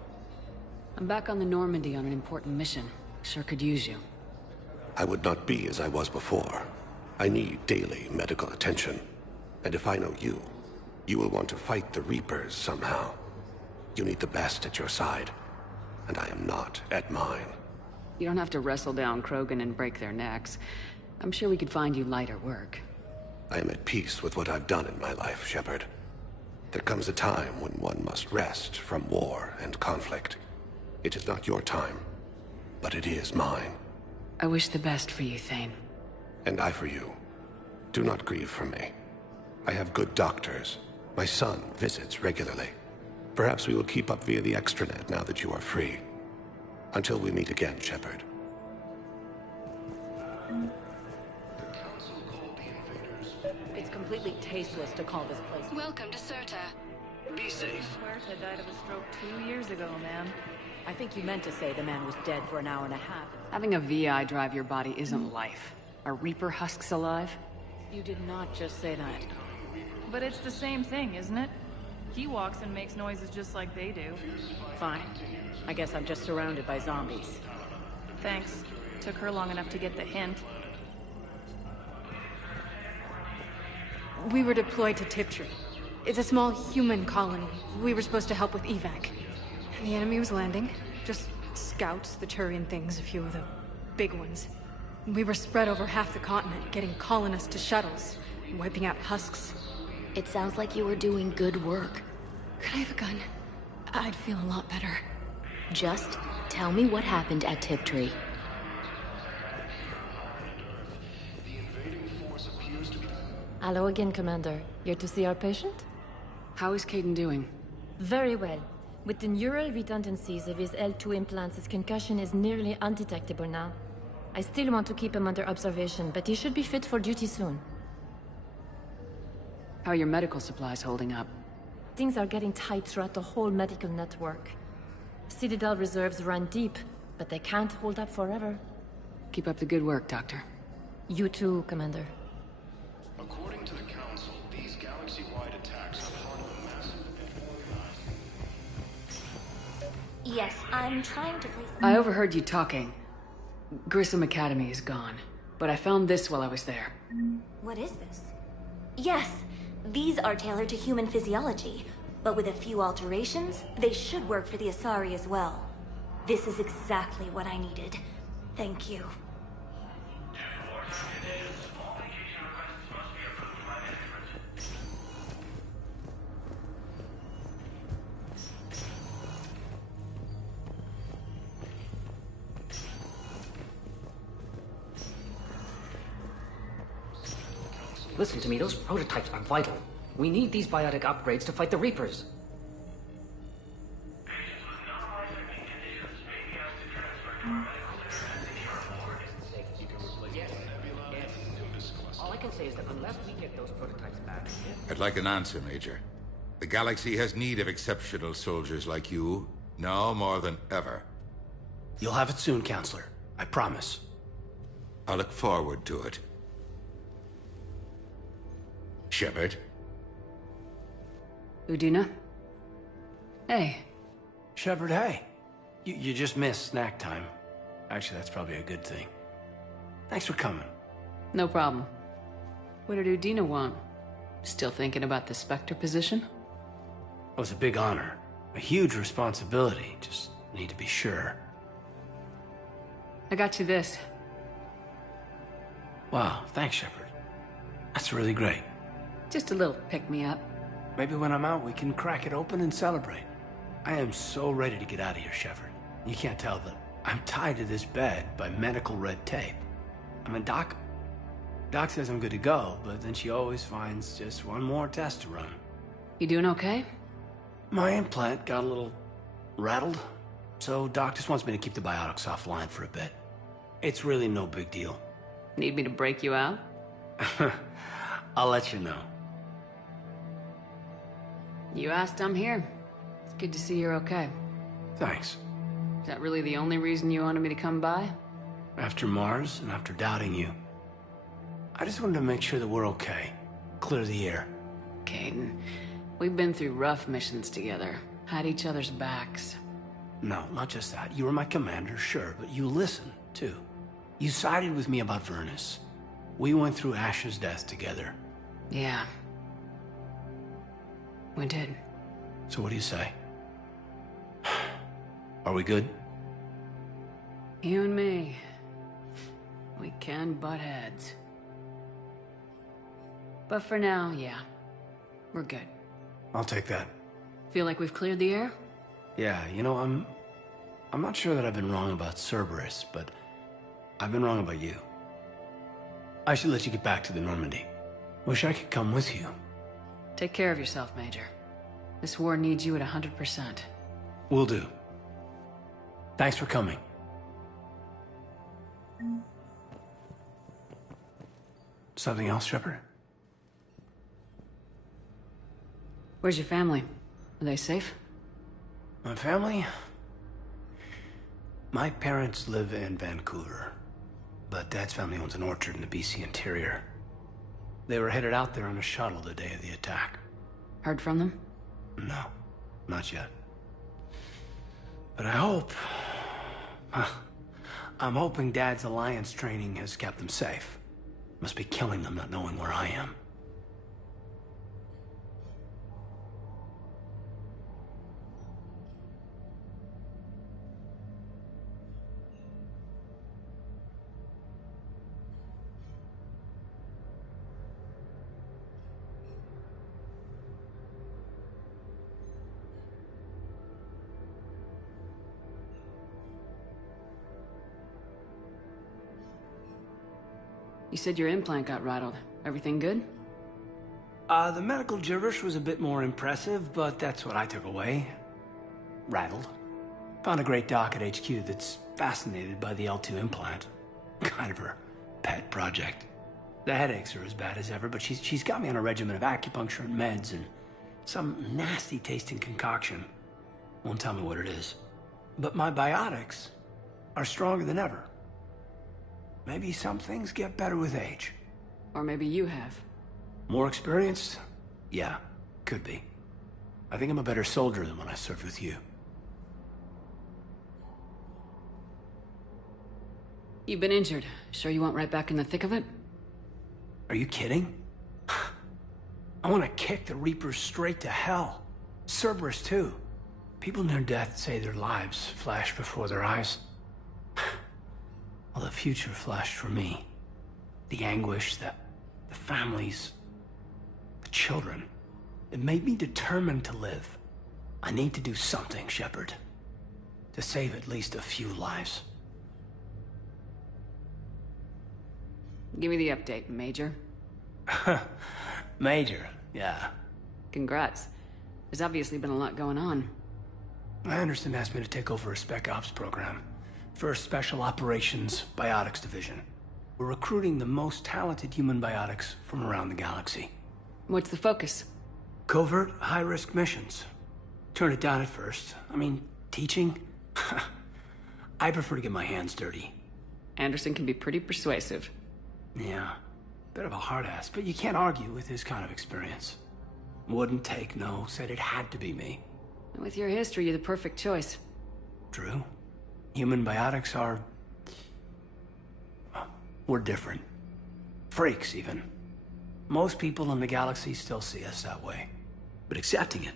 I'm back on the Normandy on an important mission. Sure could use you. I would not be as I was before. I need daily medical attention. And if I know you, you will want to fight the Reapers somehow. You need the best at your side, and I am not at mine. You don't have to wrestle down Krogan and break their necks. I'm sure we could find you lighter work. I am at peace with what I've done in my life, Shepard. There comes a time when one must rest from war and conflict. It is not your time, but it is mine. I wish the best for you, Thane. And I for you. Do not grieve for me. I have good doctors. My son visits regularly. Perhaps we will keep up via the extranet now that you are free. Until we meet again, Shepard. It's completely tasteless to call this place. Welcome to Serta. Be safe. Huerta died of a stroke 2 years ago, ma'am. I think you meant to say the man was dead for an hour and a half. Having a VI drive your body isn't life. Are Reaper husks alive? You did not just say that. But it's the same thing, isn't it? He walks and makes noises just like they do. Fine. I guess I'm just surrounded by zombies. Thanks. Took her long enough to get the hint. We were deployed to Tiptree. It's a small human colony. We were supposed to help with evac. And the enemy was landing. Just scouts, the Turian things, a few of the big ones. We were spread over half the continent, getting colonists to shuttles, wiping out husks. It sounds like you were doing good work. Could I have a gun? I'd feel a lot better. Just tell me what happened at Tiptree. Hello again, Commander. Here to see our patient? How is Kaidan doing? Very well. With the neural redundancies of his L2 implants, his concussion is nearly undetectable now. I still want to keep him under observation, but he should be fit for duty soon. How are your medical supplies holding up? Things are getting tight throughout the whole medical network. Citadel reserves run deep, but they can't hold up forever. Keep up the good work, Doctor. You too, Commander. According to the Council, these galaxy-wide attacks are part of a massive and organized... Yes, I'm trying to place... I overheard you talking. Grissom Academy is gone, but I found this while I was there. What is this? Yes, these are tailored to human physiology, but with a few alterations, they should work for the Asari as well. This is exactly what I needed. Thank you. Listen to me, those prototypes are vital. We need these biotic upgrades to fight the Reapers. All I can say is that unless we get those prototypes back... I'd like an answer, Major. The galaxy has need of exceptional soldiers like you, now more than ever. You'll have it soon, Counselor. I promise. I look forward to it. Shepard? Udina? Hey. Shepard, hey. You just missed snack time. Actually, that's probably a good thing. Thanks for coming. No problem. What did Udina want? Still thinking about the Spectre position? It was a big honor. A huge responsibility. Just need to be sure. I got you this. Wow, thanks, Shepard. That's really great. Just a little pick-me-up. Maybe when I'm out, we can crack it open and celebrate. I am so ready to get out of here, Shepard. You can't tell that I'm tied to this bed by medical red tape. I mean, Doc says I'm good to go, but then she always finds just one more test to run. You doing okay? My implant got a little rattled, so Doc just wants me to keep the biotics offline for a bit. It's really no big deal. Need me to break you out? I'll let you know. You asked, I'm here. It's good to see you're okay. Thanks. Is that really the only reason you wanted me to come by? After Mars and after doubting you, I just wanted to make sure that we're okay. Clear the air. Kaidan, we've been through rough missions together. Had each other's backs. No, not just that. You were my commander, sure, but you listened, too. You sided with me about Vernus. We went through Ash's death together. Yeah. We did. So what do you say? Are we good? You and me. We can butt heads. But for now, yeah. We're good. I'll take that. Feel like we've cleared the air? Yeah, you know, I'm not sure that I've been wrong about Cerberus, but I've been wrong about you. I should let you get back to the Normandy. Wish I could come with you. Take care of yourself, Major. This war needs you at 100%. Will do. Thanks for coming. Something else, Shepard? Where's your family? Are they safe? My family? My parents live in Vancouver, but Dad's family owns an orchard in the BC interior. They were headed out there on a shuttle the day of the attack. Heard from them? No, not yet. But I hope... I'm hoping Dad's Alliance training has kept them safe. Must be killing them not knowing where I am. You said your implant got rattled. Everything good? The medical gibberish was a bit more impressive, but that's what I took away. Rattled. Found a great doc at HQ that's fascinated by the L2 implant. Kind of her pet project. The headaches are as bad as ever, but she's got me on a regimen of acupuncture and meds and some nasty-tasting concoction. Won't tell me what it is. But my biotics are stronger than ever. Maybe some things get better with age. Or maybe you have. More experienced? Yeah, could be. I think I'm a better soldier than when I served with you. You've been injured. Sure you want right back in the thick of it? Are you kidding? I want to kick the Reapers straight to hell. Cerberus, too. People near death say their lives flash before their eyes. Well, the future flashed for me. The anguish, the families, the children. It made me determined to live. I need to do something, Shepard. To save at least a few lives. Give me the update, Major. Major, yeah. Congrats. There's obviously been a lot going on. Anderson asked me to take over a Spec Ops program. First Special Operations Biotics Division. We're recruiting the most talented human biotics from around the galaxy. What's the focus? Covert, high-risk missions. Turn it down at first. I mean, teaching? I prefer to get my hands dirty. Anderson can be pretty persuasive. Yeah. Bit of a hard ass, but you can't argue with his kind of experience. Wouldn't take no, said it had to be me. With your history, you're the perfect choice. True. Human biotics are... we're different. Freaks, even. Most people in the galaxy still see us that way. But accepting it,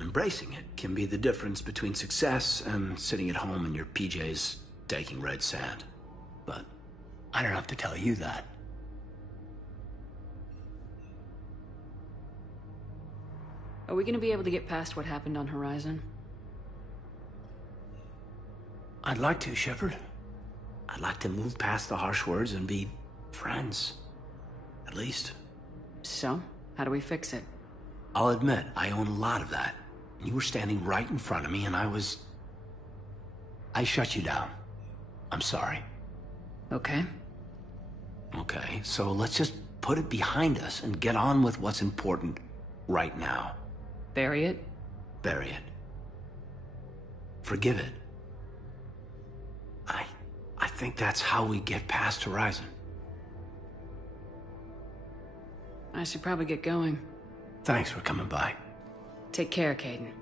embracing it, can be the difference between success and sitting at home in your PJs taking red sand. But I don't have to tell you that. Are we gonna be able to get past what happened on Horizon? I'd like to, Shepard. I'd like to move past the harsh words and be friends. At least. So, how do we fix it? I'll admit, I own a lot of that. You were standing right in front of me and I shut you down. I'm sorry. Okay. Okay, so let's just put it behind us and get on with what's important right now. Bury it? Bury it. Forgive it. I think that's how we get past Horizon. I should probably get going. Thanks for coming by. Take care, Kaidan.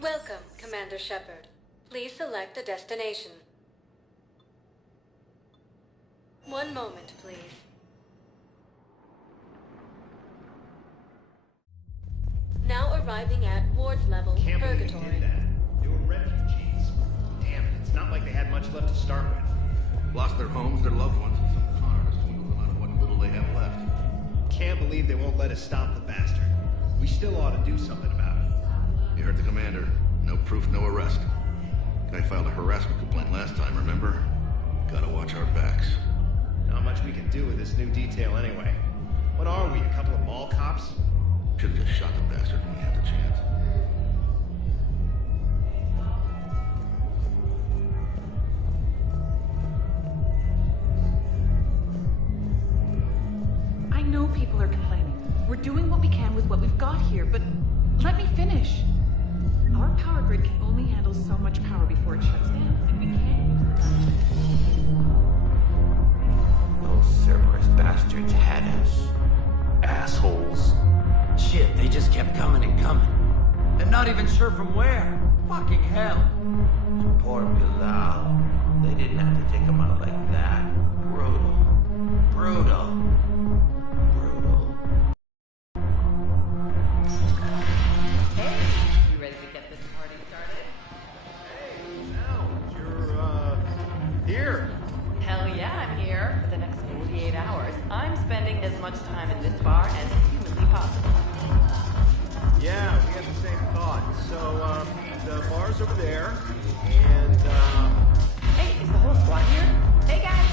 Welcome, Commander Shepard. Please select a destination. One moment, please. Now arriving at Ward's level, Purgatory. They were refugees. Damn it, it's not like they had much left to start with. Lost their homes, their loved ones, and some cars swindled them out of what little they have left. Can't believe they won't let us stop the bastard. We still ought to do something about it. You heard the commander. No proof, no arrest. Guy filed a harassment complaint last time, remember? Gotta watch our backs. Not much we can do with this new detail anyway. What are we, a couple of mall cops? Should've just shot the bastard when we had the chance. I know people are complaining. We're doing what we can with what we've got here, but let me finish. Our power grid can only handle so much power before it shuts down, and we can't use the Those Cerberus bastards had us. Assholes. Shit, they just kept coming and coming. And not even sure from where. Fucking hell. And poor Bilal. They didn't have to take him out like that. Brutal. Brutal. Brutal. Hey, you ready to get this party started? Hey, you're, here. Hell yeah, I'm here. For the next 48 hours, I'm spending as much time in this bar as humanly possible. Yeah, we had the same thought. So, the bar's over there, and, Hey, is the whole squad here? Hey, guys!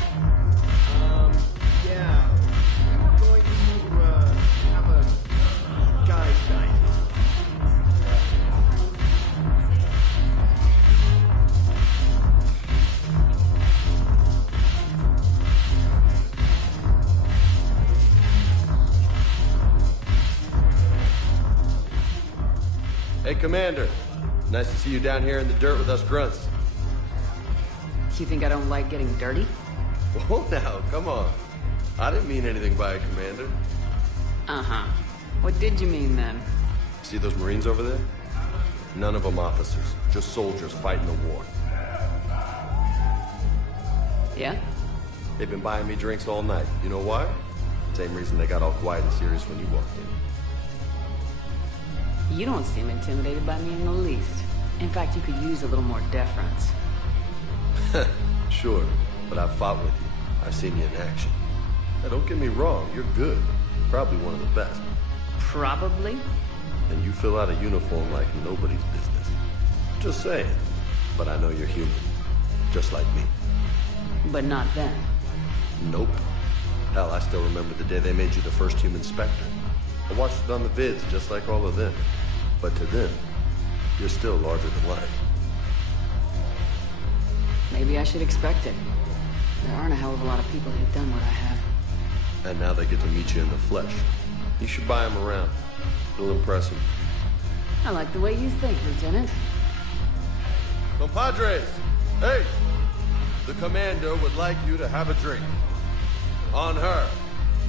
yeah. We were going to, have a guys' night. Hey, Commander. Nice to see you down here in the dirt with us grunts. You think I don't like getting dirty? Whoa now, come on. I didn't mean anything by it, Commander. Uh-huh. What did you mean then? See those Marines over there? None of them officers, just soldiers fighting the war. Yeah? They've been buying me drinks all night. You know why? Same reason they got all quiet and serious when you walked in. You don't seem intimidated by me in the least. In fact, you could use a little more deference. Sure, but I've fought with you. I've seen you in action. Now, don't get me wrong, you're good. Probably one of the best. Probably? And you fill out a uniform like nobody's business. Just saying. But I know you're human. Just like me. But not then. Nope. Hell, I still remember the day they made you the first human Spectre. I watched it on the vids, just like all of them. But to them, you're still larger than life. Maybe I should expect it. There aren't a hell of a lot of people who've done what I have. And now they get to meet you in the flesh. You should buy them around. It'll impress them. I like the way you think, Lieutenant. Compadres! Hey! The commander would like you to have a drink. On her.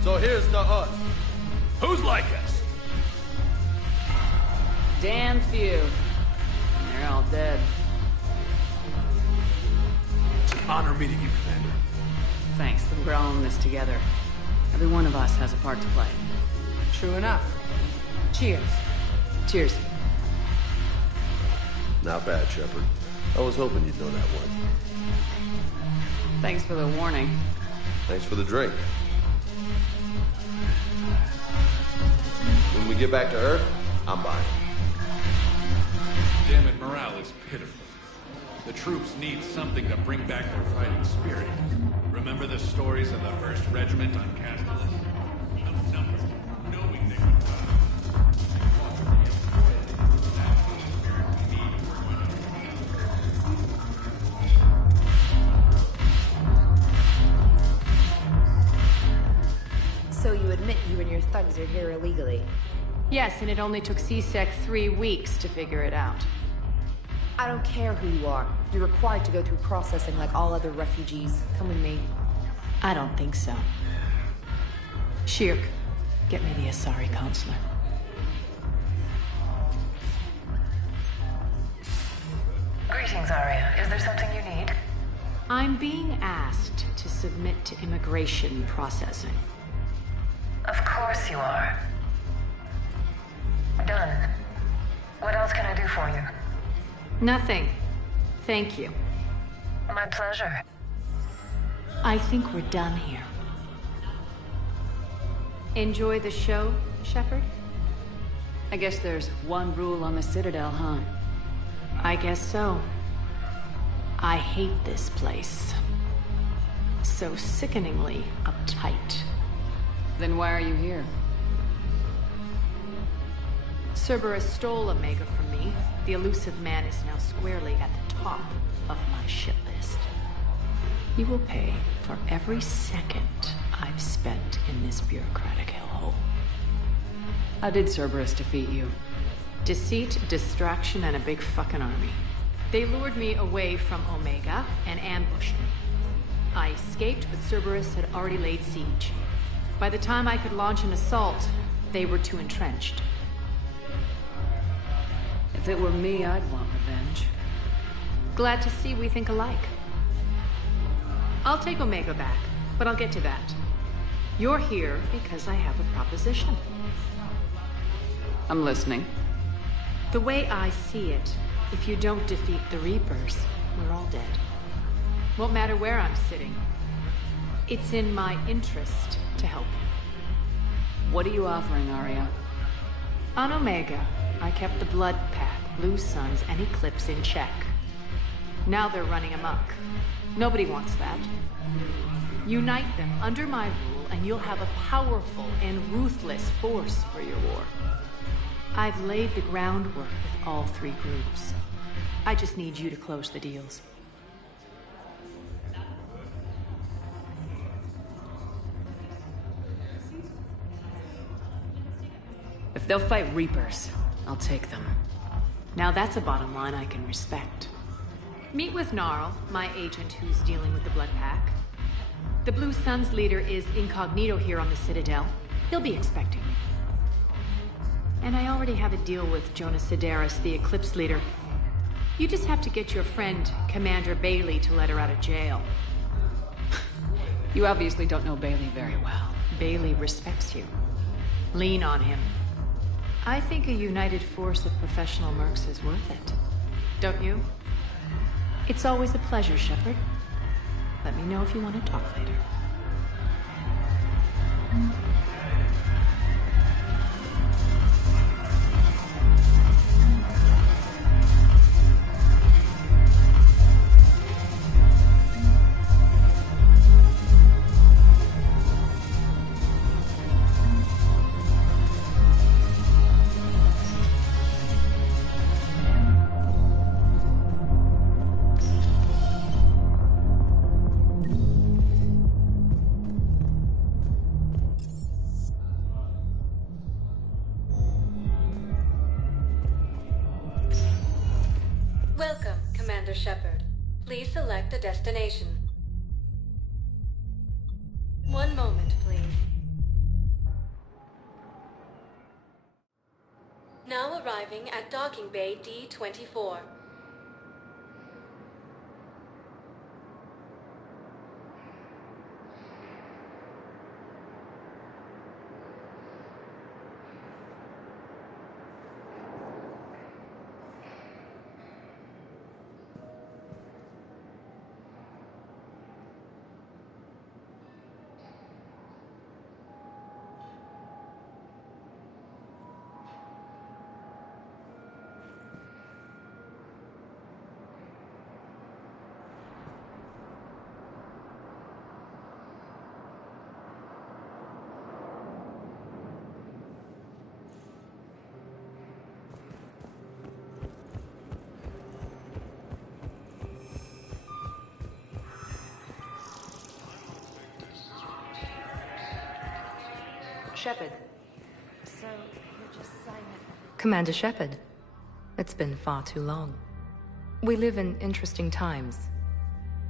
So here's to us. Who's like us? Damn few. And they're all dead. It's an honor meeting you, Commander. Thanks, but we're all in this together. Every one of us has a part to play. True enough. Cheers. Cheers. Not bad, Shepard. I was hoping you'd know that one. Thanks for the warning. Thanks for the drink. When we get back to Earth, I'm buying. Damn it, morale is pitiful. The troops need something to bring back their fighting spirit. Remember the stories of the 1st Regiment on Castellus? Outnumbered, knowing they could die. So you admit you and your thugs are here illegally? Yes, and it only took C-Sec 3 weeks to figure it out. I don't care who you are. You're required to go through processing like all other refugees. Come with me. I don't think so. Shirk, get me the Asari consular. Greetings, Arya. Is there something you need? I'm being asked to submit to immigration processing. Of course you are. Done. What else can I do for you? Nothing. Thank you. My pleasure. I think we're done here. Enjoy the show, Shepard? I guess there's one rule on the Citadel, huh? I guess so. I hate this place. So sickeningly uptight. Then why are you here? Cerberus stole Omega from me. The elusive man is now squarely at the top of my shit list. You will pay for every second I've spent in this bureaucratic hellhole. How did Cerberus defeat you? Deceit, distraction, and a big fucking army. They lured me away from Omega and ambushed me. I escaped, but Cerberus had already laid siege. By the time I could launch an assault, they were too entrenched. If it were me, I'd want revenge. Glad to see we think alike. I'll take Omega back, but I'll get to that. You're here because I have a proposition. I'm listening. The way I see it, if you don't defeat the Reapers, we're all dead. Won't matter where I'm sitting. It's in my interest to help you. What are you offering, Arya? On Omega, I kept the Blood Pack, Blue Suns, and Eclipse in check. Now they're running amok. Nobody wants that. Unite them under my rule, and you'll have a powerful and ruthless force for your war. I've laid the groundwork with all 3 groups. I just need you to close the deals. If they'll fight Reapers, I'll take them. Now that's a bottom line I can respect. Meet with Gnarl, my agent who's dealing with the Blood Pack. The Blue Suns leader is incognito here on the Citadel. He'll be expecting you. And I already have a deal with Jonas Sidaris, the Eclipse leader. You just have to get your friend, Commander Bailey, to let her out of jail. You obviously don't know Bailey very well. Bailey respects you. Lean on him. I think a united force of professional mercs is worth it. Don't you? It's always a pleasure, Shepard. Let me know if you want to talk later. Welcome, Commander Shepard. Please select a destination. One moment, please. Now arriving at Docking Bay D-24. Shepard. So, you're just silent. Commander Shepard. It's been far too long. We live in interesting times.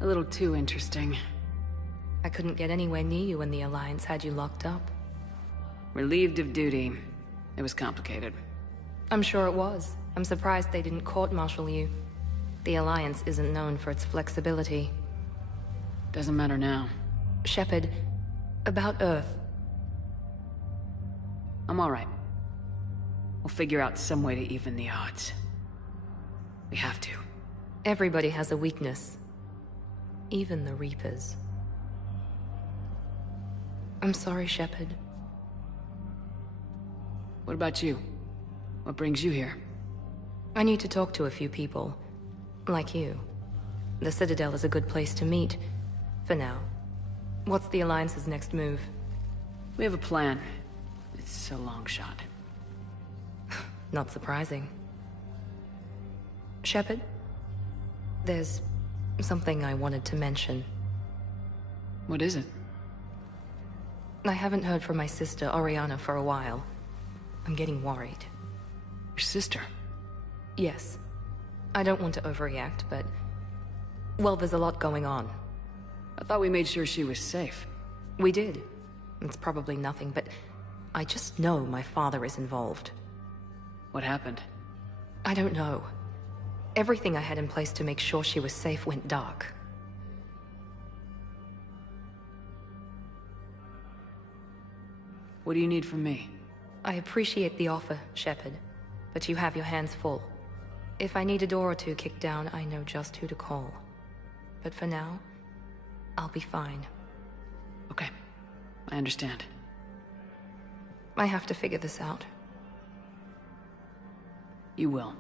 A little too interesting. I couldn't get anywhere near you when the Alliance had you locked up. Relieved of duty. It was complicated. I'm sure it was. I'm surprised they didn't court-martial you. The Alliance isn't known for its flexibility. Doesn't matter now. Shepard, about Earth. I'm alright. We'll figure out some way to even the odds. We have to. Everybody has a weakness. Even the Reapers. I'm sorry, Shepard. What about you? What brings you here? I need to talk to a few people. Like you. The Citadel is a good place to meet. For now. What's the Alliance's next move? We have a plan. It's a long shot. Not surprising. Shepard? There's something I wanted to mention. What is it? I haven't heard from my sister, Oriana, for a while. I'm getting worried. Your sister? Yes. I don't want to overreact, but... well, there's a lot going on. I thought we made sure she was safe. We did. It's probably nothing, but... I just know my father is involved. What happened? I don't know. Everything I had in place to make sure she was safe went dark. What do you need from me? I appreciate the offer, Shepard, but you have your hands full. If I need a door or two kicked down, I know just who to call. But for now, I'll be fine. Okay. I understand. I have to figure this out. You will.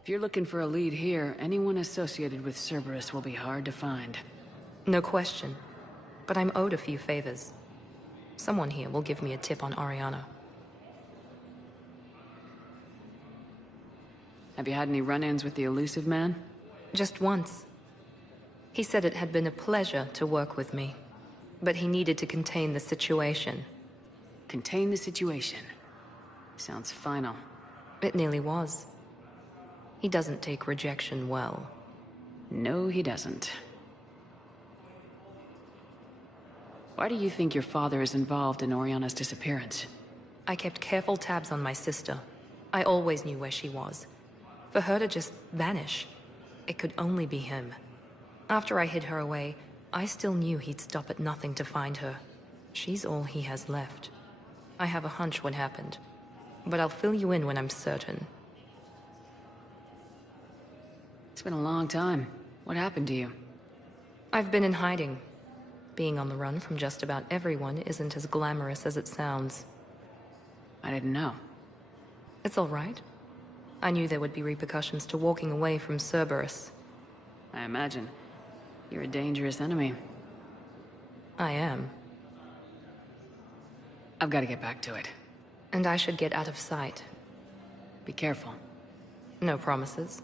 If you're looking for a lead here, anyone associated with Cerberus will be hard to find. No question. But I'm owed a few favors. Someone here will give me a tip on Oriana. Have you had any run-ins with the Elusive Man? Just once. He said it had been a pleasure to work with me, but he needed to contain the situation. Contain the situation? Sounds final. It nearly was. He doesn't take rejection well. No, he doesn't. Why do you think your father is involved in Oriana's disappearance? I kept careful tabs on my sister. I always knew where she was. For her to just vanish, It could only be him. After I hid her away, I still knew he'd stop at nothing to find her. She's all he has left. I have a hunch what happened, but I'll fill you in when I'm certain. It's been a long time. What happened to you? I've been in hiding. Being on the run from just about everyone isn't as glamorous as it sounds. I didn't know. It's all right. I knew there would be repercussions to walking away from Cerberus. I imagine. You're a dangerous enemy. I am. I've got to get back to it. And I should get out of sight. Be careful. No promises.